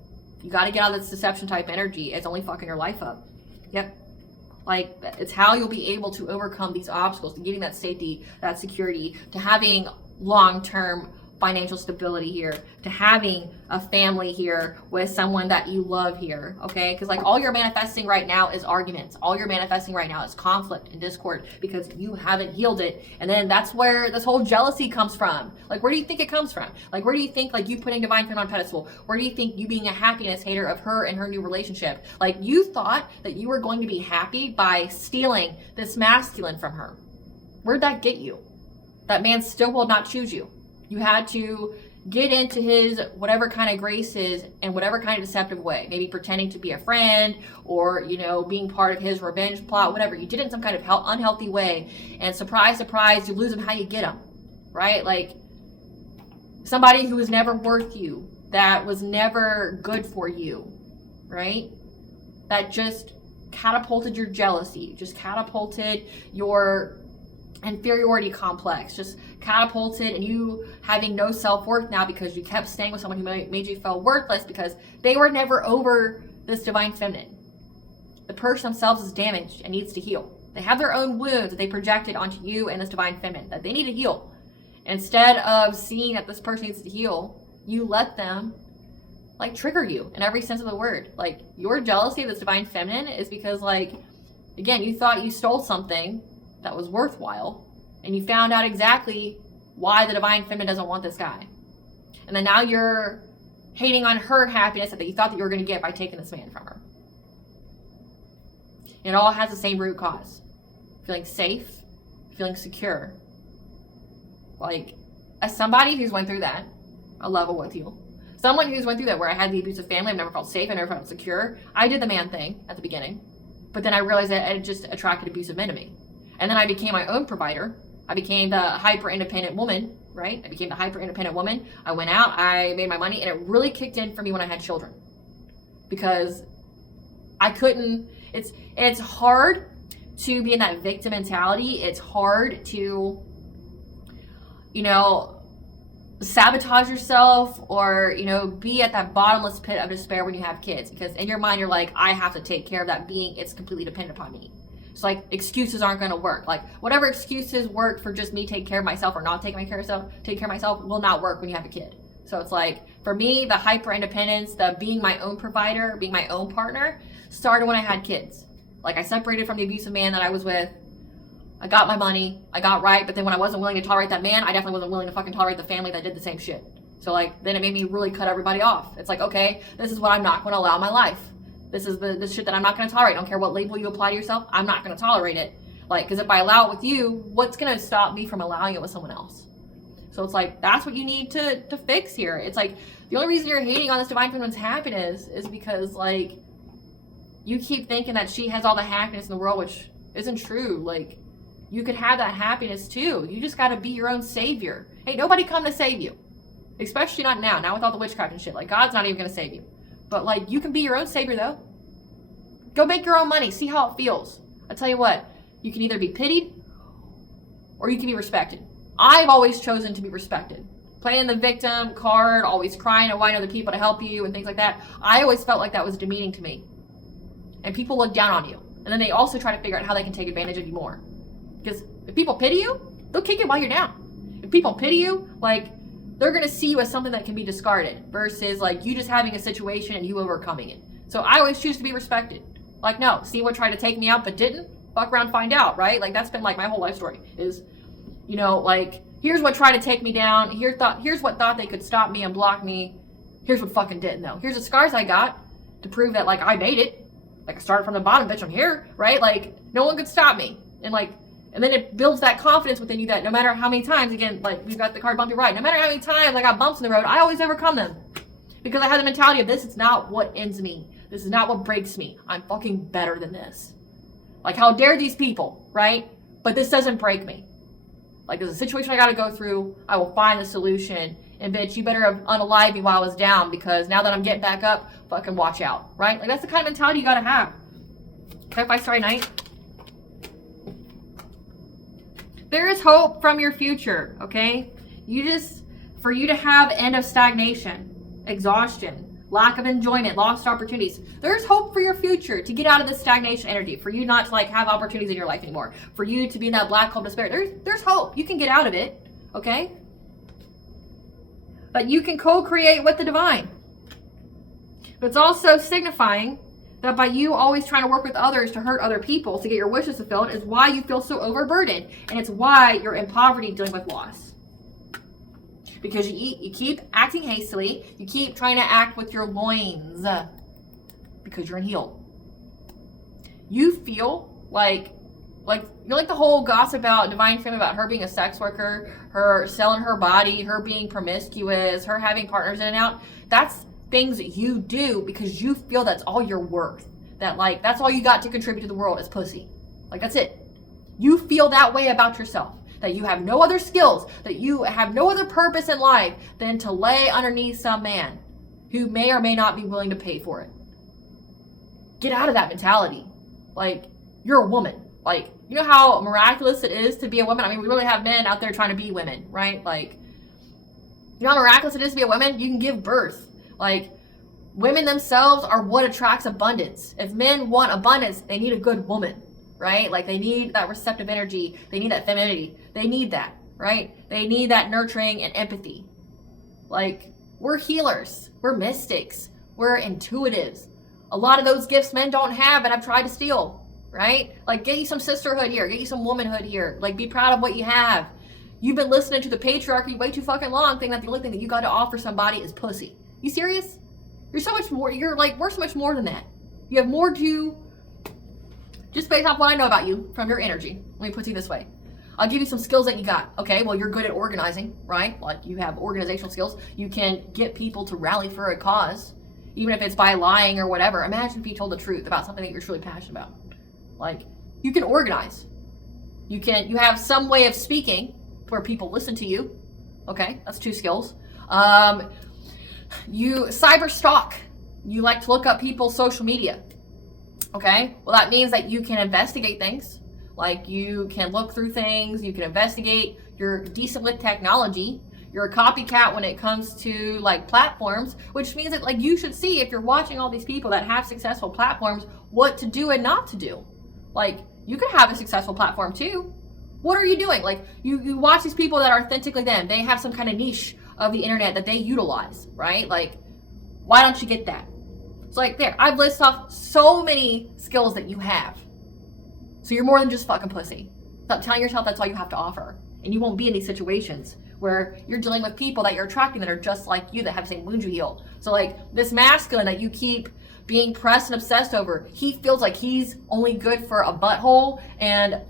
You got to get out of this deception type energy. It's only fucking your life up. Yep. Like, it's how you'll be able to overcome these obstacles, to getting that safety, that security, to having long-term financial stability here, to having a family here with someone that you love here, okay? Because like all you're manifesting right now is arguments. All you're manifesting right now is conflict and discord because you haven't healed it. And then that's where this whole jealousy comes from. Like, where do you think it comes from? Like, where do you think like you putting Divine Feminine on pedestal? Where do you think you being a happiness hater of her and her new relationship? Like, you thought that you were going to be happy by stealing this masculine from her. Where'd that get you? That man still will not choose you. You had to get into his whatever kind of graces and whatever kind of deceptive way, maybe pretending to be a friend or, you know, being part of his revenge plot, whatever. You did it in some kind of unhealthy way, and surprise, surprise, you lose him how you get him, right? Like somebody who was never worth you, that was never good for you, right? That just catapulted your jealousy, just catapulted your inferiority complex, just catapulted, and you having no self-worth now because you kept staying with someone who made you feel worthless because they were never over this divine feminine. The person themselves is damaged and needs to heal. They have their own wounds that they projected onto you and this divine feminine that they need to heal. Instead of seeing that this person needs to heal, you let them like trigger you in every sense of the word. Like your jealousy of this divine feminine is because, like, again, you thought you stole something that was worthwhile, and you found out exactly why the divine feminine doesn't want this guy. And then now you're hating on her happiness that you thought that you were going to get by taking this man from her. It all has the same root cause. Feeling safe, feeling secure. Like, as somebody who's went through that, I'll level with you. Someone who's went through that where I had the abusive family, I've never felt safe, I never felt secure. I did the man thing at the beginning, but then I realized that it just attracted abusive men to me. And then I became my own provider. I became the hyper-independent woman, right? I became the hyper-independent woman. I went out, I made my money, and it really kicked in for me when I had children. Because I couldn't, it's hard to be in that victim mentality. It's hard to, you know, sabotage yourself or, you know, be at that bottomless pit of despair when you have kids. Because in your mind, you're like, I have to take care of that being. It's completely dependent upon me. It's like excuses aren't going to work. Like whatever excuses work for just me taking care of myself or not taking care of myself will not work when you have a kid. So it's like, for me, the hyper independence, the being my own provider, being my own partner started when I had kids. Like I separated from the abusive man that I was with. I got my money, I got right, but then when I wasn't willing to tolerate that man, I definitely wasn't willing to fucking tolerate the family that did the same shit. So like, then it made me really cut everybody off. It's like, okay, this is what I'm not going to allow in my life. This is the shit that I'm not going to tolerate. I don't care what label you apply to yourself. I'm not going to tolerate it. Like, because if I allow it with you, what's going to stop me from allowing it with someone else? So it's like, that's what you need to fix here. It's like, the only reason you're hating on this divine feminine's happiness is because, like, you keep thinking that she has all the happiness in the world, which isn't true. Like, you could have that happiness too. You just got to be your own savior. Ain't nobody come to save you. Especially not now. Now with all the witchcraft and shit. Like, God's not even going to save you. But, like, you can be your own savior, though. Go make your own money. See how it feels. I tell you what. You can either be pitied or you can be respected. I've always chosen to be respected. Playing the victim card, always crying and whining other people to help you and things like that. I always felt like that was demeaning to me. And people look down on you. And then they also try to figure out how they can take advantage of you more. Because if people pity you, they'll kick you while you're down. If people pity you, like, they're going to see you as something that can be discarded versus, like, you just having a situation and you overcoming it. So I always choose to be respected. Like, no, see what tried to take me out but didn't? Fuck around, find out, right? Like, that's been, like, my whole life story is, you know, like, here's what tried to take me down. Here's what thought they could stop me and block me. Here's what fucking didn't, though. Here's the scars I got to prove that, like, I made it. Like, I started from the bottom, bitch, I'm here, right? Like, no one could stop me. And, like, and then it builds that confidence within you that no matter how many times, again, like, we've got the card bumpy ride. No matter how many times I got bumps in the road, I always overcome them. Because I had the mentality of, this is not what ends me. This is not what breaks me. I'm fucking better than this. Like, how dare these people, right? But this doesn't break me. Like, there's a situation I gotta go through. I will find the solution. And bitch, you better have unalived me while I was down, because now that I'm getting back up, fucking watch out, right? Like, that's the kind of mentality you gotta have. Clarify Starry Night. There is hope from your future, okay? For you to have end of stagnation, exhaustion, lack of enjoyment, lost opportunities. There's hope for your future to get out of this stagnation energy, for you not to, like, have opportunities in your life anymore, for you to be in that black hole of despair. There's hope. You can get out of it, okay? But you can co-create with the divine. But it's also signifying that by you always trying to work with others to hurt other people to get your wishes fulfilled is why you feel so overburdened. And it's why you're in poverty dealing with loss. Because you keep acting hastily. You keep trying to act with your loins. Because you're unhealed. You feel like you know, like the whole gossip about Divine Feminine, about her being a sex worker, her selling her body, her being promiscuous, her having partners in and out. That's things that you do because you feel that's all you're worth. That, like, that's all you got to contribute to the world is pussy. Like, that's it. You feel that way about yourself. That you have no other skills. That you have no other purpose in life than to lay underneath some man who may or may not be willing to pay for it. Get out of that mentality. Like, you're a woman. Like, you know how miraculous it is to be a woman? I mean, we really have men out there trying to be women, right? Like, you know how miraculous it is to be a woman? You can give birth. Like, women themselves are what attracts abundance. If men want abundance, they need a good woman, right? Like, they need that receptive energy. They need that femininity. They need that, right? They need that nurturing and empathy. Like, we're healers. We're mystics. We're intuitives. A lot of those gifts men don't have and have tried to steal, right? Like, get you some sisterhood here. Get you some womanhood here. Like, be proud of what you have. You've been listening to the patriarchy way too fucking long, thinking that the only thing that you got to offer somebody is pussy. You serious? You're so much more. You're like, we're so much more than that. You have more to, just based off what I know about you from your energy. Let me put it this way. I'll give you some skills that you got. Okay, well, you're good at organizing, right? Like, you have organizational skills. You can get people to rally for a cause, even if it's by lying or whatever. Imagine if you told the truth about something that you're truly passionate about. Like, you can organize. You have some way of speaking where people listen to you. Okay, that's 2 skills. You cyber stalk. You like to look up people's social media. Okay, well, that means that you can investigate things. Like, you can look through things. You can investigate. You're decent with technology. You're a copycat when it comes to, like, platforms, which means that, like, you should see, if you're watching all these people that have successful platforms, what to do and not to do. Like, you could have a successful platform too. What are you doing? Like, you watch these people that are authentically them. They have some kind of niche of the internet that they utilize, right? Like, why don't you get that? It's like, there, I've listed off so many skills that you have. So you're more than just fucking pussy. Stop telling yourself that's all you have to offer. And you won't be in these situations where you're dealing with people that you're attracting that are just like you, that have the same wounds you heal. So, like, this masculine that you keep being pressed and obsessed over, he feels like he's only good for a butthole and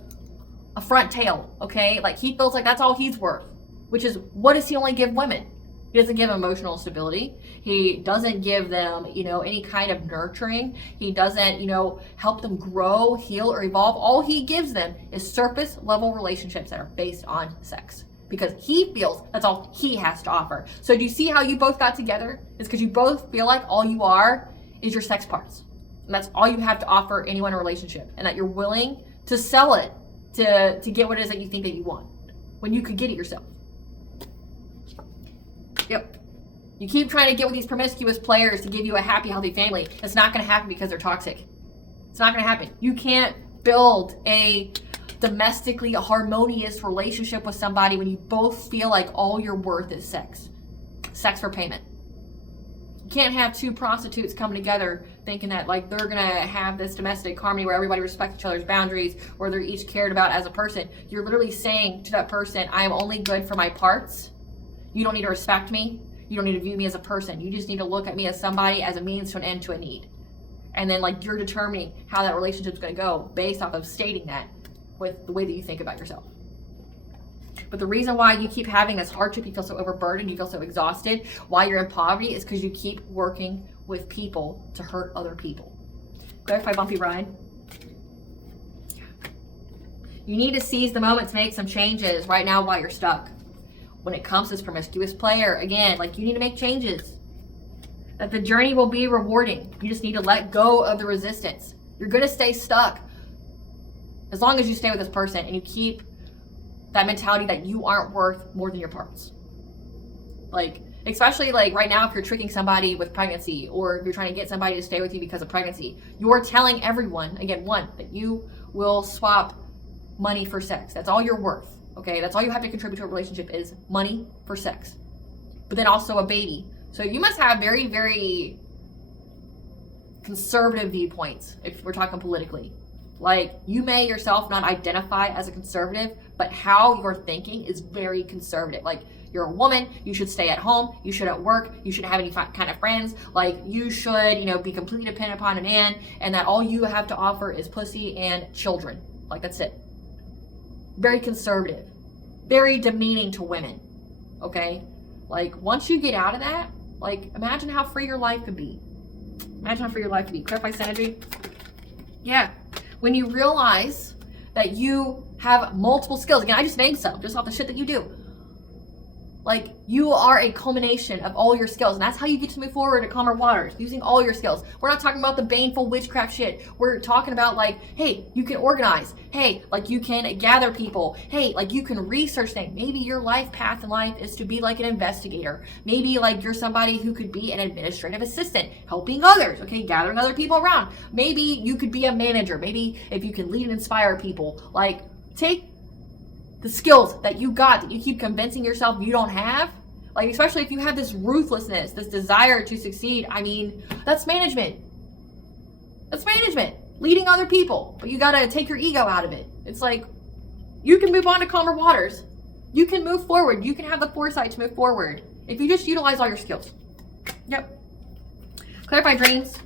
a front tail, okay? Like, he feels like that's all he's worth, which is, what does he only give women? He doesn't give them emotional stability. He doesn't give them, any kind of nurturing. He doesn't, help them grow, heal, or evolve. All he gives them is surface level relationships that are based on sex, because he feels that's all he has to offer. So do you see how you both got together? It's because you both feel like all you are is your sex parts. And that's all you have to offer anyone in a relationship. And that you're willing to sell it to get what it is that you think that you want, when you could get it yourself. Yep. You keep trying to get with these promiscuous players to give you a happy, healthy family. It's not going to happen because they're toxic. It's not going to happen. You can't build a domestically harmonious relationship with somebody when you both feel like all you're worth is sex. Sex for payment. You can't have two prostitutes coming together thinking that like they're going to have this domestic harmony where everybody respects each other's boundaries, where they're each cared about as a person. You're literally saying to that person, I am only good for my parts. You don't need to respect me. You don't need to view me as a person. You just need to look at me as somebody, as a means to an end to a need. And then like you're determining how that relationship's going to go based off of stating that with the way that you think about yourself. But the reason why you keep having this hardship, you feel so overburdened, you feel so exhausted, why you're in poverty, is because you keep working with people to hurt other people. Clarify, bumpy ride. You need to seize the moment to make some changes right now while you're stuck. When it comes to this promiscuous player, again, like you need to make changes. That the journey will be rewarding. You just need to let go of the resistance. You're going to stay stuck as long as you stay with this person and you keep that mentality that you aren't worth more than your parts. Like, especially like right now, if you're tricking somebody with pregnancy, or if you're trying to get somebody to stay with you because of pregnancy, you're telling everyone, again, one, that you will swap money for sex. That's all you're worth. Okay, that's all you have to contribute to a relationship is money for sex. But then also a baby. So you must have very, very conservative viewpoints if we're talking politically. Like, you may yourself not identify as a conservative, but how you're thinking is very conservative. Like, you're a woman, you should stay at home, you shouldn't work, you shouldn't have any kind of friends. Like, you should, be completely dependent upon a man, and that all you have to offer is pussy and children. Like, that's it. Very conservative, very demeaning to women, okay? Like, once you get out of that, like, imagine how free your life could be. Imagine how free your life could be. Clarify synergy. Yeah. When you realize that you have multiple skills, again, I just named some, just off the shit that you do. Like, you are a culmination of all your skills, and that's how you get to move forward to calmer waters, using all your skills. We're not talking about the baneful witchcraft shit. We're talking about, like, hey, you can organize. Hey, like, you can gather people. Hey, like, you can research things. Maybe your life path in life is to be like an investigator. Maybe, like, you're somebody who could be an administrative assistant, helping others, okay, gathering other people around. Maybe you could be a manager. Maybe if you can lead and inspire people, like, take the skills that you got that you keep convincing yourself you don't have, like, especially if you have this ruthlessness, this desire to succeed, I mean, that's management. That's management. Leading other people, but you gotta take your ego out of it. It's like, you can move on to calmer waters. You can move forward. You can have the foresight to move forward if you just utilize all your skills. Yep. Clarify dreams.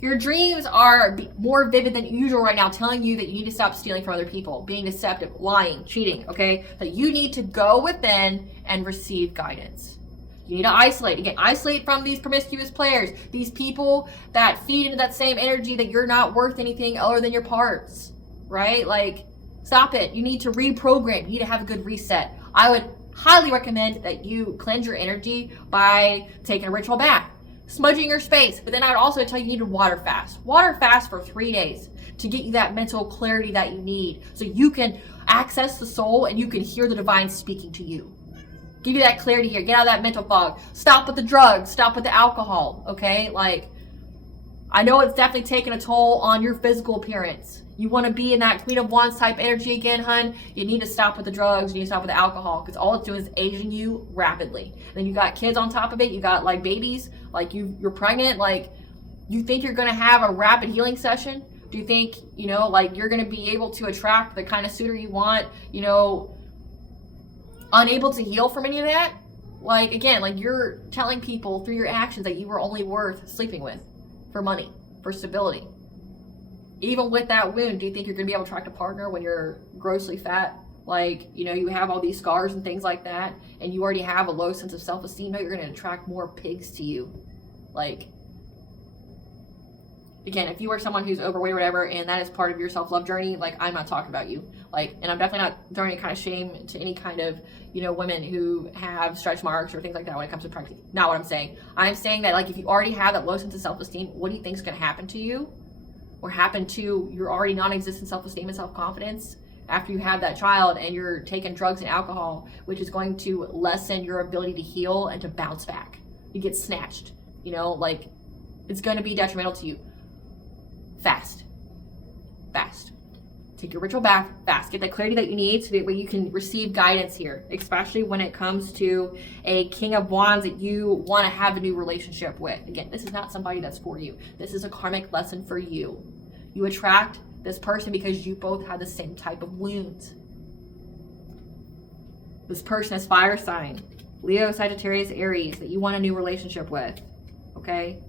Your dreams are more vivid than usual right now, telling you that you need to stop stealing from other people, being deceptive, lying, cheating, okay? That you need to go within and receive guidance. You need to isolate. Again, isolate from these promiscuous players, these people that feed into that same energy that you're not worth anything other than your parts, right? Like, stop it. You need to reprogram. You need to have a good reset. I would highly recommend that you cleanse your energy by taking a ritual bath, smudging your space. But then I would also tell you need to water fast. Water fast for 3 days to get you that mental clarity that you need, so you can access the soul and you can hear the divine speaking to you. Give you that clarity here. Get out of that mental fog. Stop with the drugs. Stop with the alcohol, okay? Like, I know it's definitely taking a toll on your physical appearance. You want to be in that Queen of Wands type energy again, hun? You need to stop with the drugs. You need to stop with the alcohol, because all it's doing is aging you rapidly. And then you got kids on top of it. You got, like, babies. Like, you're pregnant. Like, you think you're going to have a rapid healing session? Do you think, like, you're going to be able to attract the kind of suitor you want, unable to heal from any of that? Like, again, like, you're telling people through your actions that you were only worth sleeping with for money, for stability. Even with that wound, do you think you're going to be able to attract a partner when you're grossly fat, like, you know, you have all these scars and things like that, and you already have a low sense of self-esteem, no, you're going to attract more pigs to you. Like, again, if you are someone who's overweight or whatever, and that is part of your self-love journey, like, I'm not talking about you. Like, and I'm definitely not throwing any kind of shame to any kind of, you know, women who have stretch marks or things like that when it comes to pregnancy. Not what I'm saying. I'm saying that, like, if you already have that low sense of self-esteem, what do you think is going to happen to you? Or happen to your already non-existent self-esteem and self-confidence after you have that child and you're taking drugs and alcohol, which is going to lessen your ability to heal and to bounce back. You get snatched, you know, like, it's going to be detrimental to you. Fast. Take your ritual bath fast. Get the clarity that you need so that way you can receive guidance here, especially when it comes to a King of Wands that you want to have a new relationship with. Again, this is not somebody that's for you. This is a karmic lesson for you. You attract this person because you both have the same type of wounds. This person is fire sign, Leo, Sagittarius, Aries, that you want a new relationship with, okay?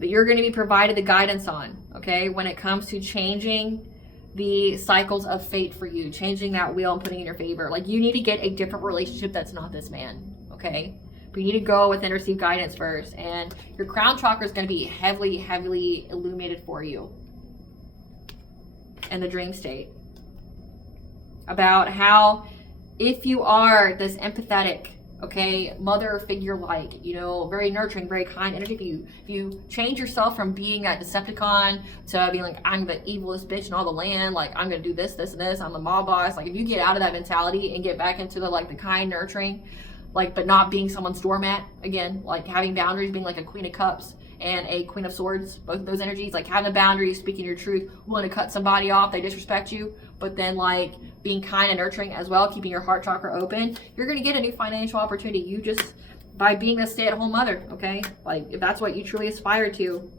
That you're going to be provided the guidance on, okay, when it comes to changing the cycles of fate for you, changing that wheel and putting it in your favor. Like, you need to get a different relationship that's not this man, okay? But you need to go within and receive guidance first. And your crown chakra is going to be heavily illuminated for you in the dream state. About how if you are this empathetic, okay, mother figure, like, you know, very nurturing, very kind energy, if you change yourself from being that Decepticon to being like, I'm the evilest bitch in all the land, like, I'm gonna do this, this, and this, I'm the mob boss. Like, if you get out of that mentality and get back into the, like, the kind, nurturing, like, but not being someone's doormat, again, like having boundaries, being like a Queen of Cups and a Queen of Swords, both of those energies, like having the boundaries, speaking your truth, willing to cut somebody off, they disrespect you, but then like being kind and nurturing as well, keeping your heart chakra open, you're going to get a new financial opportunity. You just, by being a stay-at-home mother, okay? Like, if that's what you truly aspire to.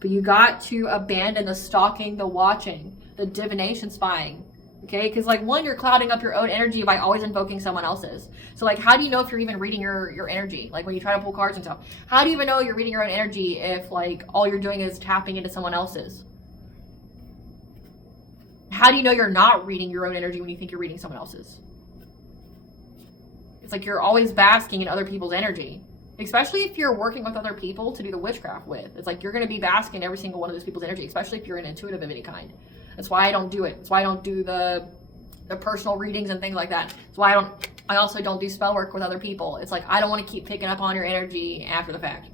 But you got to abandon the stalking, the watching, the divination spying, okay? Because, like, one, you're clouding up your own energy by always invoking someone else's. So, like, how do you know if you're even reading your energy? Like, when you try to pull cards and stuff, how do you even know you're reading your own energy if, like, all you're doing is tapping into someone else's? How do you know you're not reading your own energy when you think you're reading someone else's? It's like you're always basking in other people's energy, especially if you're working with other people to do the witchcraft with. It's like you're going to be basking in every single one of those people's energy, especially if you're an intuitive of any kind. That's why I don't do it. That's why I don't do the personal readings and things like that. That's why I also don't do spell work with other people. It's like, I don't want to keep picking up on your energy after the fact.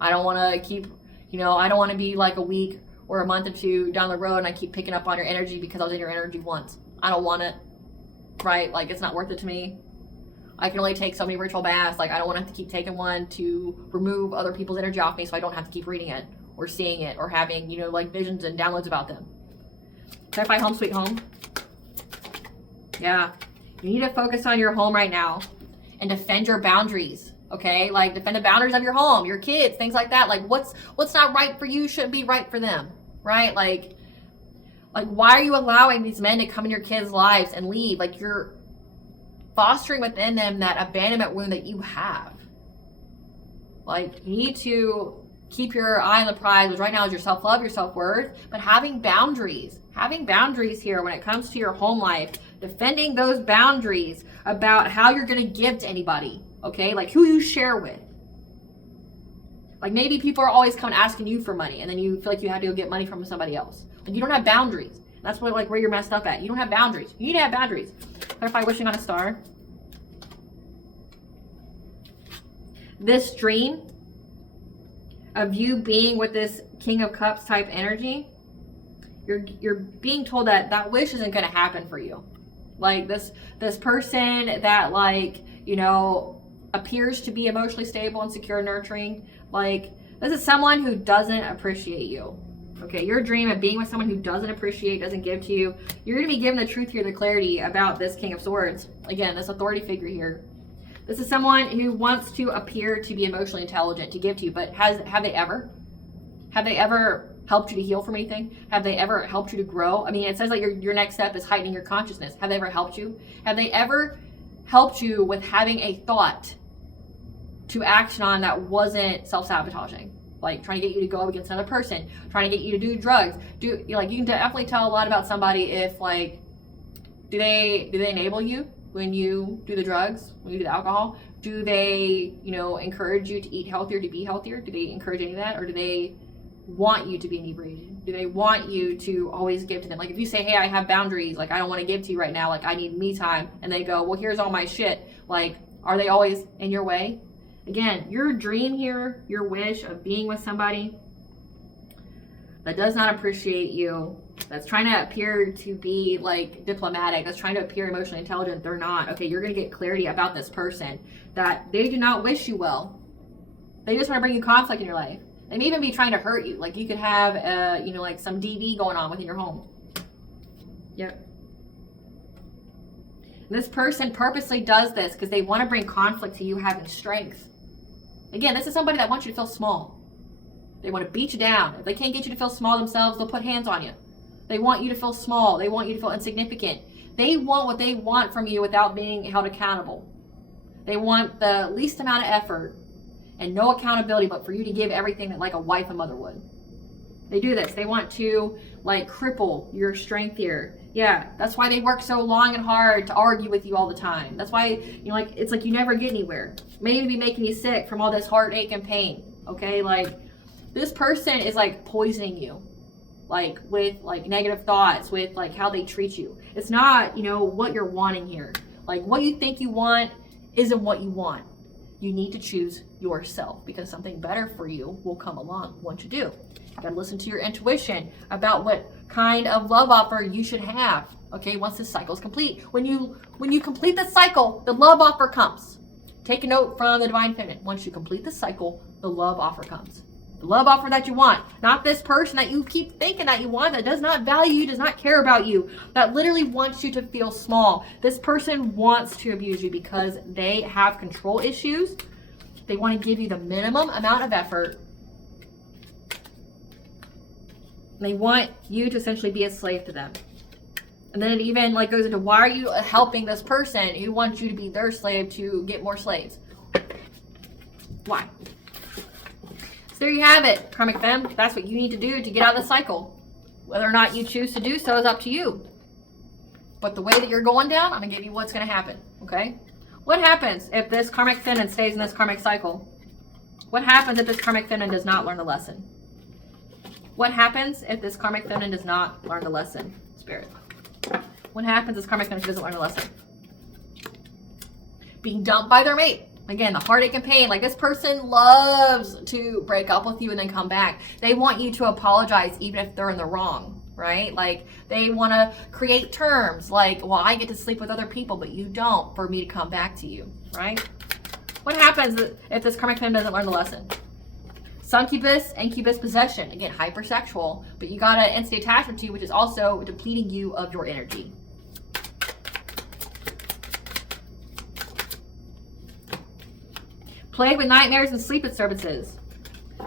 I don't want to keep, you know, I don't want to be like a week or a month or two down the road and I keep picking up on your energy because I was in your energy once. I don't want it, right? Like, it's not worth it to me. I can only take so many ritual baths. Like, I don't want to have to keep taking one to remove other people's energy off me so I don't have to keep reading it or seeing it or having, you know, like visions and downloads about them. Can I find home sweet home? Yeah. You need to focus on your home right now and defend your boundaries. Okay, like defend the boundaries of your home, your kids, things like that. Like what's not right for you shouldn't be right for them, right? Like why are you allowing these men to come in your kids' lives and leave? Like, you're fostering within them that abandonment wound that you have. Like, you need to keep your eye on the prize, which right now is your self-love, your self-worth, but having boundaries here when it comes to your home life, defending those boundaries about how you're going to give to anybody. Okay, like who you share with. Like, maybe people are always coming asking you for money and then you feel like you have to go get money from somebody else. Like, you don't have boundaries. That's what, like, where you're messed up at. You don't have boundaries. You need to have boundaries. Clarify wishing on a star. This dream of you being with this King of Cups type energy, you're being told that wish isn't going to happen for you. Like, this person that, like, you know, appears to be emotionally stable and secure and nurturing, like, this is someone who doesn't appreciate you. Okay, your dream of being with someone who doesn't appreciate, doesn't give to you, you're going to be given the truth here, the clarity about this King of Swords. Again, this authority figure here. This is someone who wants to appear to be emotionally intelligent, to give to you, but have they ever helped you to heal from anything? Have they ever helped you to grow? I mean, it says that your next step is heightening your consciousness. Have they ever helped you? Have they ever helped you with having a thought to action on that wasn't self-sabotaging? like trying to get you to go up against another person, trying to get you to do drugs. You can definitely tell a lot about somebody if like, do they enable you when you do the drugs, when you do the alcohol? Do they, encourage you to eat healthier, to be healthier? Do they encourage any of that? Or do they want you to be inebriated? Do they want you to always give to them? Like if you say, hey, I have boundaries, like I don't want to give to you right now, like I need me time, and they go, well, here's all my shit, like are they always in your way? Again, your dream here, your wish of being with somebody that does not appreciate you, that's trying to appear to be like diplomatic, that's trying to appear emotionally intelligent, they're not. Okay, you're going to get clarity about this person, that they do not wish you well. They just want to bring you conflict in your life. They may even be trying to hurt you. Like you could have, like some DV going on within your home. Yep. This person purposely does this because they want to bring conflict to you having strength. Again, this is somebody that wants you to feel small. They want to beat you down. If they can't get you to feel small themselves, they'll put hands on you. They want you to feel small. They want you to feel insignificant. They want what they want from you without being held accountable. They want the least amount of effort and no accountability, but for you to give everything that like a wife and mother would. They do this. They want to like cripple your strength here. Yeah, that's why they work so long and hard to argue with you all the time. That's why, it's like you never get anywhere. Maybe be making you sick from all this heartache and pain. Okay, like this person is like poisoning you, like with like negative thoughts, with like how they treat you. It's not, what you're wanting here. Like what you think you want isn't what you want. You need to choose yourself because something better for you will come along once you do. You gotta listen to your intuition about what kind of love offer you should have. Okay, once this cycle is complete. When you complete the cycle, the love offer comes. Take a note from the Divine Feminine. Once you complete the cycle, the love offer comes. The love offer that you want, not this person that you keep thinking that you want, that does not value you, does not care about you, that literally wants you to feel small. This person wants to abuse you because they have control issues. They want to give you the minimum amount of effort. They want you to essentially be a slave to them. And then it even like goes into, why are you helping this person who wants you to be their slave to get more slaves? Why? So there you have it, Karmic Femme. That's what you need to do to get out of the cycle. Whether or not you choose to do so is up to you. But the way that you're going down, I'm going to give you what's going to happen, okay? What happens if this Karmic Feminine stays in this karmic cycle? What happens if this Karmic Feminine does not learn the lesson? What happens if this Karmic Feminine does not learn the lesson, Spirit? What happens if this Karmic Feminine doesn't learn the lesson? Being dumped by their mate. Again, the heartache and pain. Like this person loves to break up with you and then come back. They want you to apologize even if they're in the wrong, right? Like they want to create terms like, well, I get to sleep with other people, but you don't, for me to come back to you, right? What happens if this Karmic Feminine doesn't learn the lesson? Succubus, incubus possession. Again, hypersexual, but you got an instant attachment to you, which is also depleting you of your energy. Plagued with nightmares and sleep disturbances.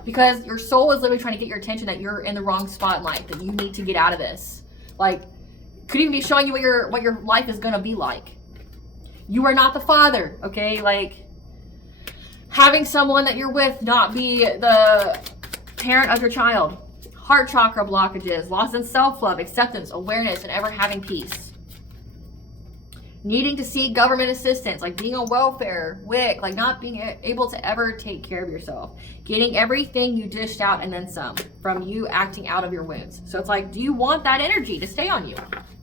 Because your soul is literally trying to get your attention that you're in the wrong spot in life, that you need to get out of this. Like, could even be showing you what your life is going to be like. You are not the father, okay? Like, having someone that you're with not be the parent of your child. Heart chakra blockages, loss in self-love, acceptance, awareness, and ever having peace. Needing to seek government assistance, like being on welfare, WIC, like not being able to ever take care of yourself. Getting everything you dished out and then some from you acting out of your wounds. So it's like, do you want that energy to stay on you?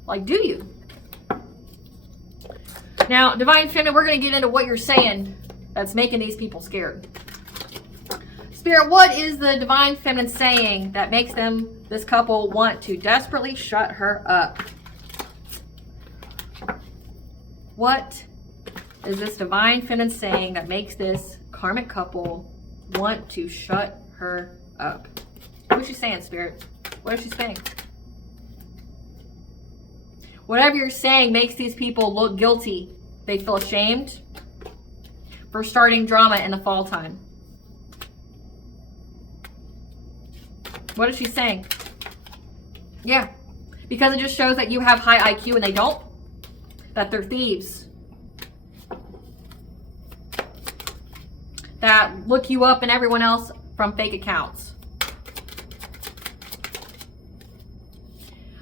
Like, do you? Now, Divine Feminine, we're going to get into what you're saying that's making these people scared. Spirit, what is the Divine Feminine saying that makes this couple, want to desperately shut her up? What is this Divine Feminine saying that makes this karmic couple want to shut her up? What is she saying, Spirit? What is she saying? Whatever you're saying makes these people look guilty. They feel ashamed for starting drama in the fall time. What is she saying? Yeah, because it just shows that you have high IQ and they don't. That they're thieves. That look you up and everyone else from fake accounts.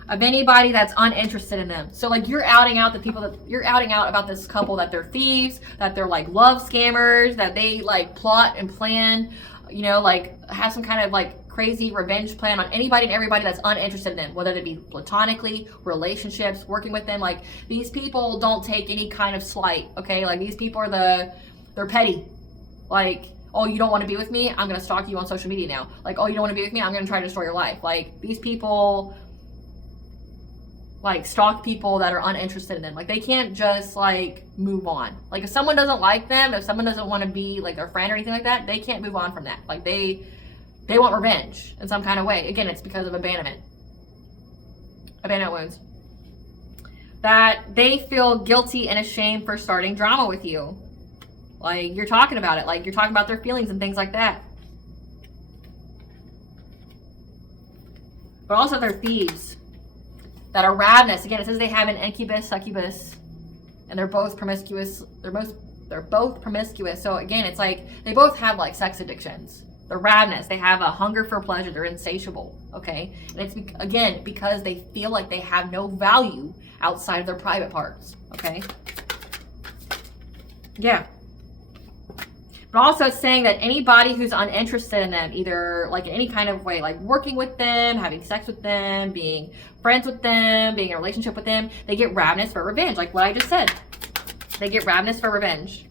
Of anybody that's uninterested in them. So like you're outing out the people that you're outing out about this couple, that they're thieves, that they're like love scammers, that they like plot and plan, you know, like have some kind of like crazy revenge plan on anybody and everybody that's uninterested in them, whether it be platonically, relationships, working with them. Like these people don't take any kind of slight, okay? Like these people are they're petty. Like, oh, you don't want to be with me? I'm going to stalk you on social media now. Like, oh, you don't want to be with me? I'm going to try to destroy your life. Like these people like stalk people that are uninterested in them. Like they can't just like move on. Like if someone doesn't like them, if someone doesn't want to be like their friend or anything like that, they can't move on from that. Like they want revenge in some kind of way. Again, it's because of abandonment wounds. That they feel guilty and ashamed for starting drama with you. Like you're talking about it, like you're talking about their feelings and things like that. But also they're thieves that are ravenous. Again, it says they have an incubus, succubus, and they're both promiscuous. They're both promiscuous. So again, it's like they both have like sex addictions. They're ravenous. They have a hunger for pleasure. They're insatiable. Okay, and it's again because they feel like they have no value outside of their private parts. Okay. Yeah. But also it's saying that anybody who's uninterested in them, either like in any kind of way, like working with them, having sex with them, being friends with them, being in a relationship with them, they get ravenous for revenge. Like what I just said. They get ravenous for revenge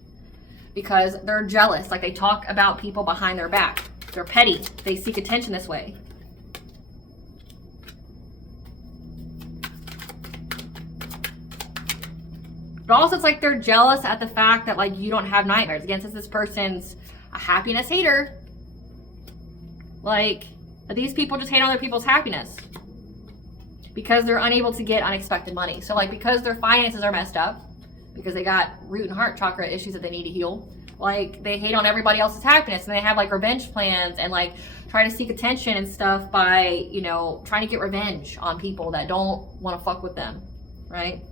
because they're jealous. Like they talk about people behind their back. They're petty. They seek attention this way. But also it's like they're jealous at the fact that like you don't have nightmares. Again, since this person's a happiness hater, like these people just hate on other people's happiness because they're unable to get unexpected money. So like because their finances are messed up, because they got root and heart chakra issues that they need to heal, like they hate on everybody else's happiness, and they have like revenge plans and like try to seek attention and stuff by, you know, trying to get revenge on people that don't want to fuck with them, right?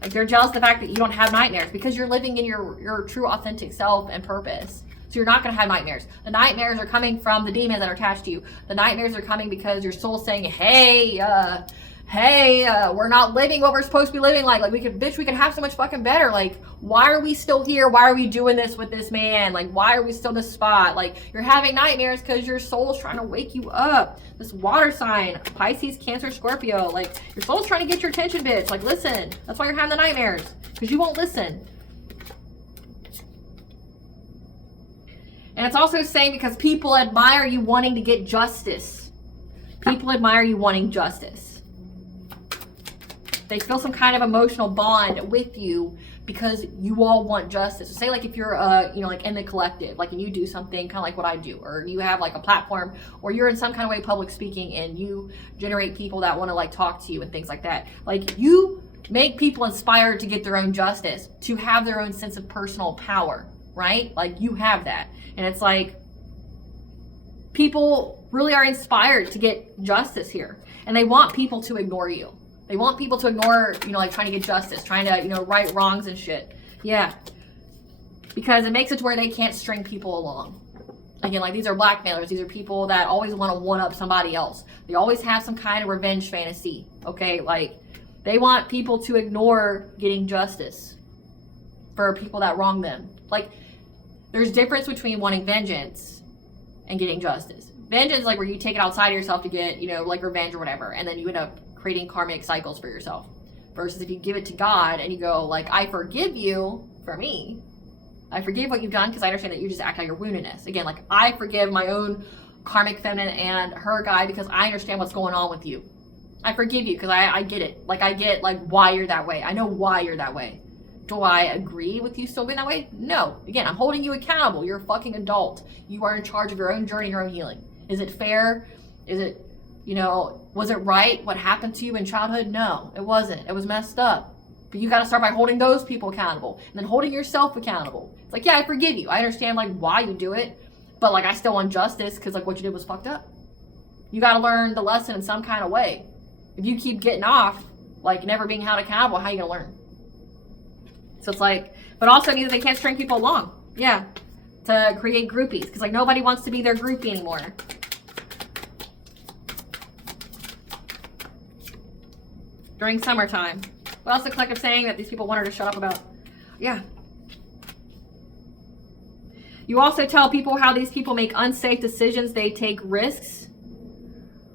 Like they're jealous of the fact that you don't have nightmares because you're living in your true authentic self and purpose. So you're not going to have nightmares. The nightmares are coming from the demons that are attached to you. The nightmares are coming because your soul's saying, hey, we're not living what we're supposed to be living like we could have so much fucking better. Like, why are we still here? Why are we doing this with this man? Like, why are we still in this spot? Like, you're having nightmares because your soul's trying to wake you up. This water sign, Pisces, Cancer, Scorpio, like your soul's trying to get your attention, bitch. Like, listen, that's why you're having the nightmares, because you won't listen. And it's also saying because people admire you wanting to get justice. People admire you wanting justice. They feel some kind of emotional bond with you because you all want justice. So say like if you're like in the collective, like and you do something kind of like what I do, or you have like a platform, or you're in some kind of way public speaking and you generate people that want to like talk to you and things like that. Like you make people inspired to get their own justice, to have their own sense of personal power, right? Like you have that. And it's like people really are inspired to get justice here, and they want people to ignore you. They want people to ignore, like trying to get justice, trying to, right wrongs and shit. Yeah. Because it makes it to where they can't string people along. Again, like these are blackmailers. These are people that always want to one up somebody else. They always have some kind of revenge fantasy. Okay. Like they want people to ignore getting justice for people that wrong them. Like there's difference between wanting vengeance and getting justice. Vengeance is like where you take it outside of yourself to get, like revenge or whatever. And then you end up creating karmic cycles for yourself, versus if you give it to God and you go like, I forgive you for me. I forgive what you've done because I understand that you just act out your woundedness. Again, like I forgive my own karmic feminine and her guy because I understand what's going on with you. I forgive you because I get it. Like I get like why you're that way. I know why you're that way. Do I agree with you still being that way? No. Again, I'm holding you accountable. You're a fucking adult. You are in charge of your own journey, your own healing. Is it fair? Is it, was it right what happened to you in childhood? No, it wasn't. It was messed up. But you got to start by holding those people accountable and then holding yourself accountable. It's like, yeah, I forgive you. I understand like why you do it, but like I still want justice because like what you did was fucked up. You got to learn the lesson in some kind of way. If you keep getting off, like never being held accountable, how are you going to learn? So it's like, but also means that they can't string people along. Yeah. to create groupies, because like nobody wants to be their groupie anymore. During summertime. What else the collective saying that these people want her to shut up about? Yeah. You also tell people how these people make unsafe decisions. They take risks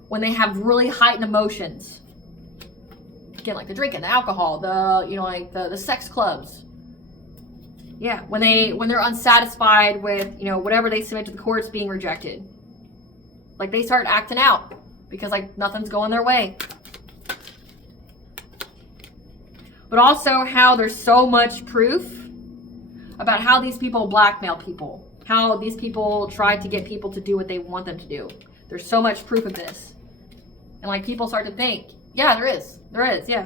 when they have really heightened emotions. Again, like the drinking, the alcohol, the, you know, like the sex clubs. Yeah, when they're unsatisfied with, you know, whatever they submit to the courts being rejected. Like they start acting out because like nothing's going their way. But also how there's so much proof about how these people blackmail people. How these people try to get people to do what they want them to do. There's so much proof of this. And like people start to think, yeah, there is, yeah.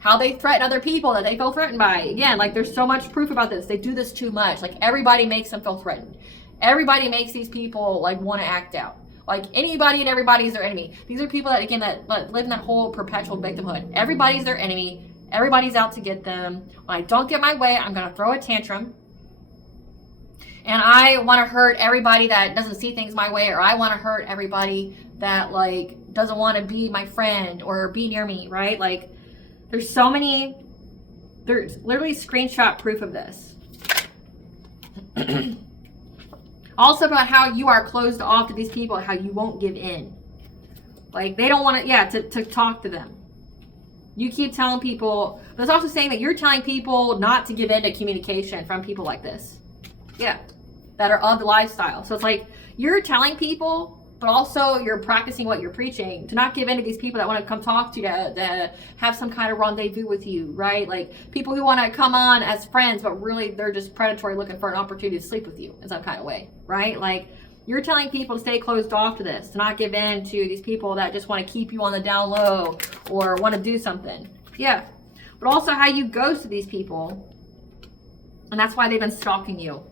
How they threaten other people that they feel threatened by. Again, like there's so much proof about this. They do this too much. Like everybody makes them feel threatened. Everybody makes these people like want to act out. Like anybody and everybody's their enemy. These are people that, again, that live in that whole perpetual victimhood. Everybody's their enemy. Everybody's out to get them. When I don't get my way, I'm going to throw a tantrum. And I want to hurt everybody that doesn't see things my way, or I want to hurt everybody that like doesn't want to be my friend or be near me, right? Like there's so many, there's literally screenshot proof of this. Also about how you are closed off to these people, how you won't give in. Like they don't want to talk to them. You keep telling people, but it's also saying that you're telling people not to give in to communication from people like this. Yeah, that are of the lifestyle. So it's like you're telling people, but also you're practicing what you're preaching, to not give in to these people that want to come talk to you, to have some kind of rendezvous with you, right? Like people who want to come on as friends, but really they're just predatory, looking for an opportunity to sleep with you in some kind of way, right? Like you're telling people to stay closed off to this, to not give in to these people that just want to keep you on the down low or want to do something. Yeah. But also how you ghost to these people. And that's why they've been stalking you.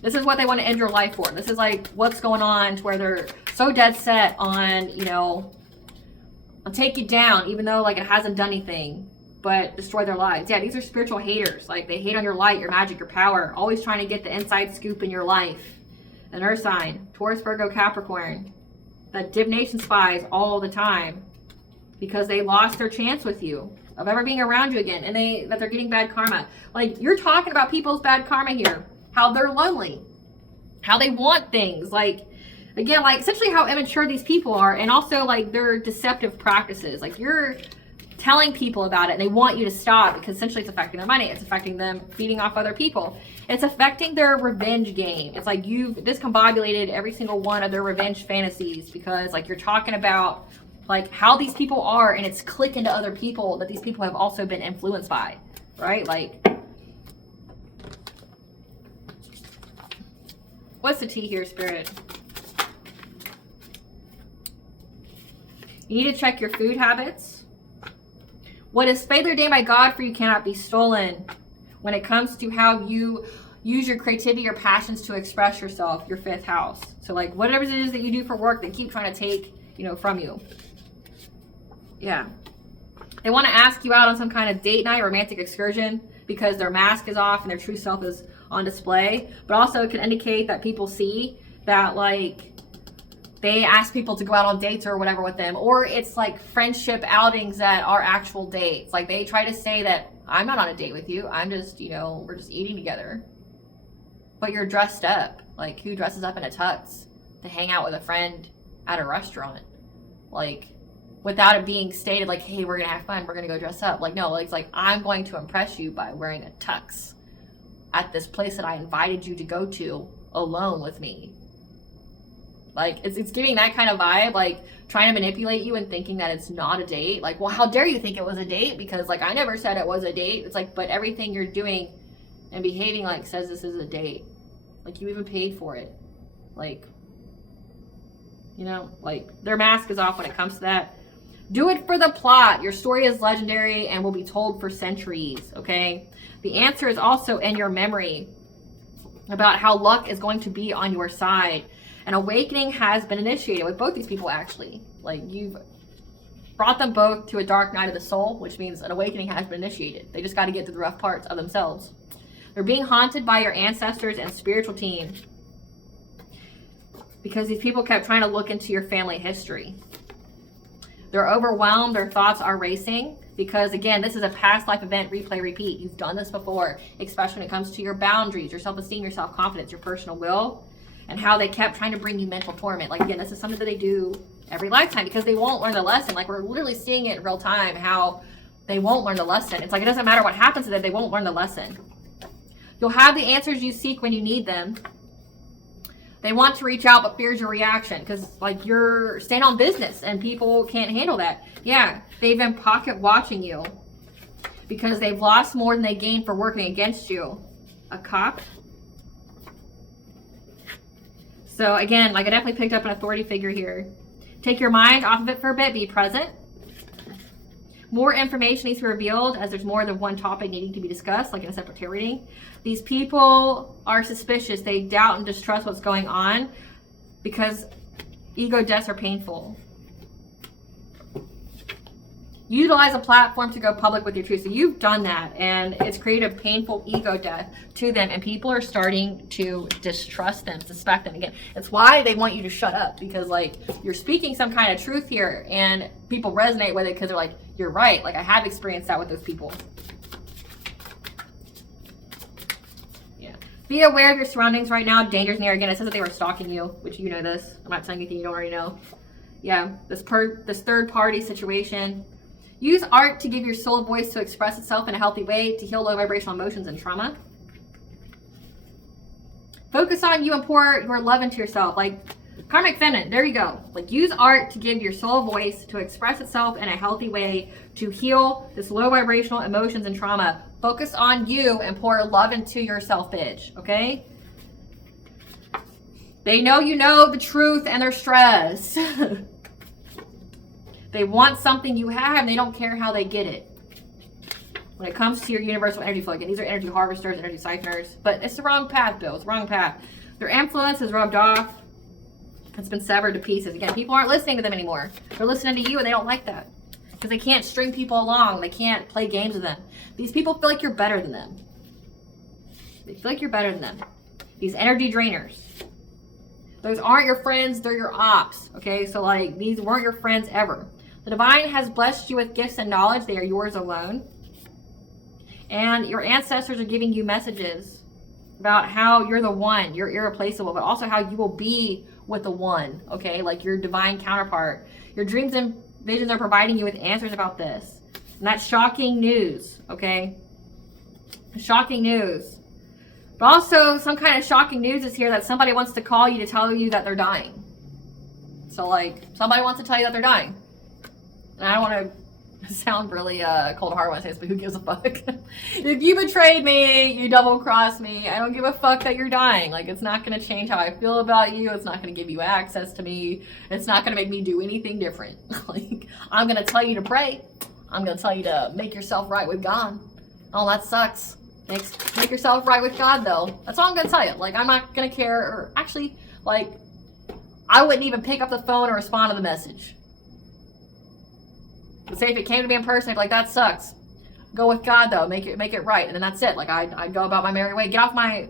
This is what they want to end your life for. This is like what's going on to where they're so dead set on, you know, I'll take you down, even though like it hasn't done anything but destroy their lives. Yeah, these are spiritual haters. Like they hate on your light, your magic, your power, always trying to get the inside scoop in your life. An earth sign, Taurus, Virgo, Capricorn, that divination spies all the time because they lost their chance with you of ever being around you again, and that they're getting bad karma. Like you're talking about people's bad karma here, how they're lonely, how they want things, like again, like essentially how immature these people are, and also like their deceptive practices. Like you're telling people about it and they want you to stop because essentially it's affecting their money, it's affecting them feeding off other people, it's affecting their revenge game. It's like you've discombobulated every single one of their revenge fantasies because like you're talking about like how these people are, and it's clicking to other people that these people have also been influenced by, right? Like what's the tea here, Spirit? You need to check your food habits. What is favored day by God for you cannot be stolen. When it comes to how you use your creativity or passions to express yourself, your fifth house. So like whatever it is that you do for work, they keep trying to take, you know, from you. Yeah. They want to ask you out on some kind of date night, romantic excursion, because their mask is off and their true self is on display. But also it can indicate that people see that like they ask people to go out on dates or whatever with them, or it's like friendship outings that are actual dates. Like they try to say that I'm not on a date with you, I'm just, you know, we're just eating together, but you're dressed up. Like who dresses up in a tux to hang out with a friend at a restaurant, like without it being stated like, hey, we're gonna have fun, we're gonna go dress up. Like no, it's like I'm going to impress you by wearing a tux at this place that I invited you to go to alone with me. Like it's giving that kind of vibe, like trying to manipulate you and thinking that it's not a date. Like, well, how dare you think it was a date? Because like I never said it was a date. It's like, but everything you're doing and behaving like says this is a date. Like you even paid for it. Like, you know, like their mask is off when it comes to that. Do it for the plot. Your story is legendary and will be told for centuries, okay? The answer is also in your memory about how luck is going to be on your side. An awakening has been initiated with both these people, actually. Like you've brought them both to a dark night of the soul, which means an awakening has been initiated. They just got to get through the rough parts of themselves. They're being haunted by your ancestors and spiritual team because these people kept trying to look into your family history. They're overwhelmed. Their thoughts are racing because, again, this is a past life event, replay, repeat. You've done this before, especially when it comes to your boundaries, your self-esteem, your self-confidence, your personal will, and how they kept trying to bring you mental torment. Like, again, this is something that they do every lifetime because they won't learn the lesson. Like, we're literally seeing it in real time, how they won't learn the lesson. It's like, it doesn't matter what happens to them, they won't learn the lesson. You'll have the answers you seek when you need them. They want to reach out, but fears your reaction because, like, you're staying on business and people can't handle that. Yeah, they've been pocket watching you because they've lost more than they gained for working against you. A cop. So, again, like, I definitely picked up an authority figure here. Take your mind off of it for a bit. Be present. More information needs to be revealed as there's more than one topic needing to be discussed, like in a separate tarot reading. These people are suspicious. They doubt and distrust what's going on because ego deaths are painful. Utilize a platform to go public with your truth. So you've done that, and it's created a painful ego death to them, and people are starting to distrust them, suspect them. Again, it's why they want you to shut up, because, like, you're speaking some kind of truth here, and people resonate with it because they're like, you're right. Like, I have experienced that with those people. Yeah. Be aware of your surroundings right now. Danger's near. Again, it says that they were stalking you, which you know this. I'm not telling you anything you don't already know. Yeah, this third-party situation. Use art to give your soul a voice to express itself in a healthy way, to heal low vibrational emotions and trauma. Focus on you and pour your love into yourself. Like, karmic feminine, there you go. Like, use art to give your soul a voice to express itself in a healthy way, to heal this low vibrational emotions and trauma. Focus on you and pour love into yourself, bitch, okay? They know you know the truth and they're stressed. They want something you have, and they don't care how they get it. When it comes to your universal energy flow, again, these are energy harvesters, energy siphoners, but it's the wrong path, Bill. It's the wrong path. Their influence is rubbed off. It's been severed to pieces. Again, people aren't listening to them anymore. They're listening to you, and they don't like that because they can't string people along. They can't play games with them. These people feel like you're better than them. They feel like you're better than them. These energy drainers. Those aren't your friends. They're your ops. Okay, so, like, these weren't your friends ever. The divine has blessed you with gifts and knowledge. They are yours alone. And your ancestors are giving you messages about how you're the one, you're irreplaceable, but also how you will be with the one, okay? Like your divine counterpart. Your dreams and visions are providing you with answers about this. And that's shocking news, okay? Shocking news. But also some kind of shocking news is here that somebody wants to call you to tell you that they're dying. So, like, somebody wants to tell you that they're dying. And I don't want to sound really cold-hearted when I say this, but who gives a fuck? If you betrayed me, you double-crossed me, I don't give a fuck that you're dying. Like, it's not going to change how I feel about you. It's not going to give you access to me. It's not going to make me do anything different. Like, I'm going to tell you to pray. I'm going to tell you to make yourself right with God. Oh, that sucks. Make yourself right with God, though. That's all I'm going to tell you. Like, I'm not going to care. Or actually, like, I wouldn't even pick up the phone or respond to the message. But say if it came to me in person, I'd be like, that sucks. Go with God, though. Make it right. And then that's it. Like, I'd go about my merry way. Get off my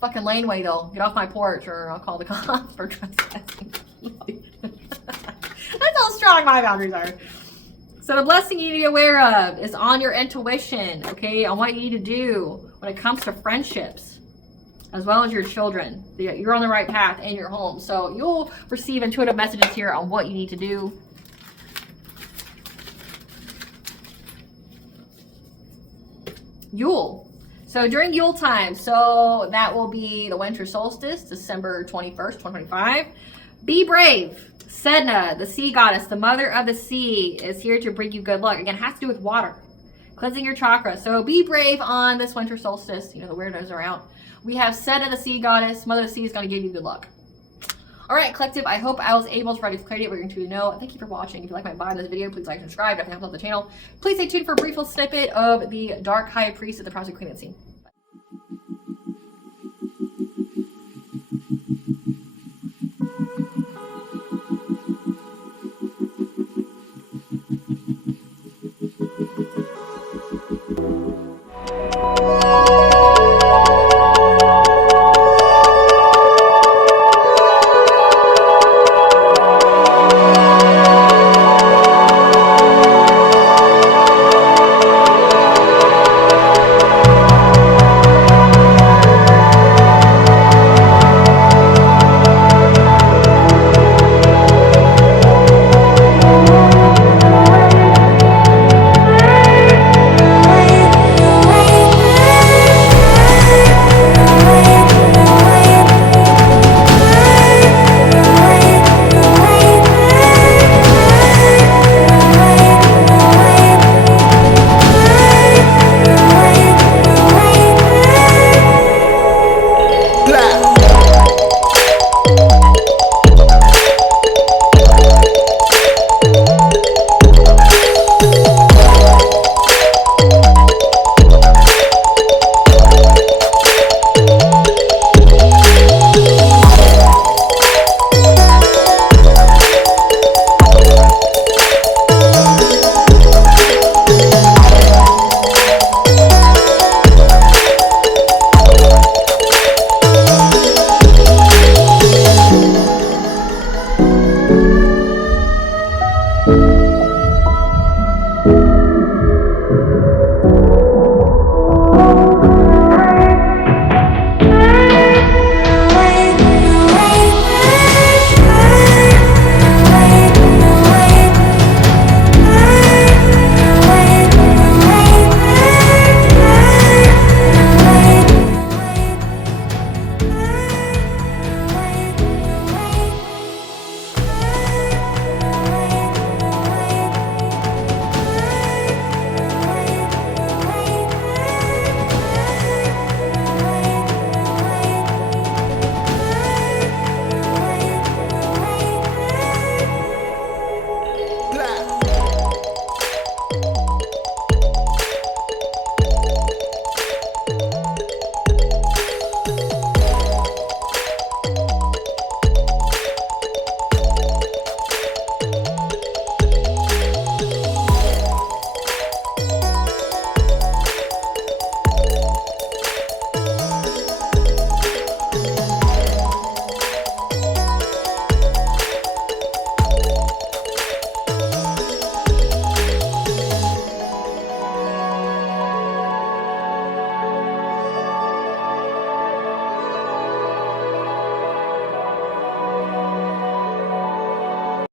fucking laneway, though. Get off my porch, or I'll call the cops for trespassing. That's how strong my boundaries are. So the blessing you need to be aware of is on your intuition, okay? On what you need to do when it comes to friendships, as well as your children. You're on the right path in your home. So you'll receive intuitive messages here on what you need to do. Yule. So during Yule time, so that will be the winter solstice, December 21st, 2025. Be brave. Sedna, the sea goddess, the mother of the sea, is here to bring you good luck. Again, it has to do with water. Cleansing your chakra. So be brave on this winter solstice. You know, the weirdos are out. We have Sedna, the sea goddess, mother of the sea, is going to give you good luck. All right, collective, I hope I was able to provide clarity what you're going to know. Thank you for watching. If you like my vibe in this video, please like and subscribe. Definitely help out the channel. Please stay tuned for a brief little snippet of the Dark High Priest of the Project Queen Unseen.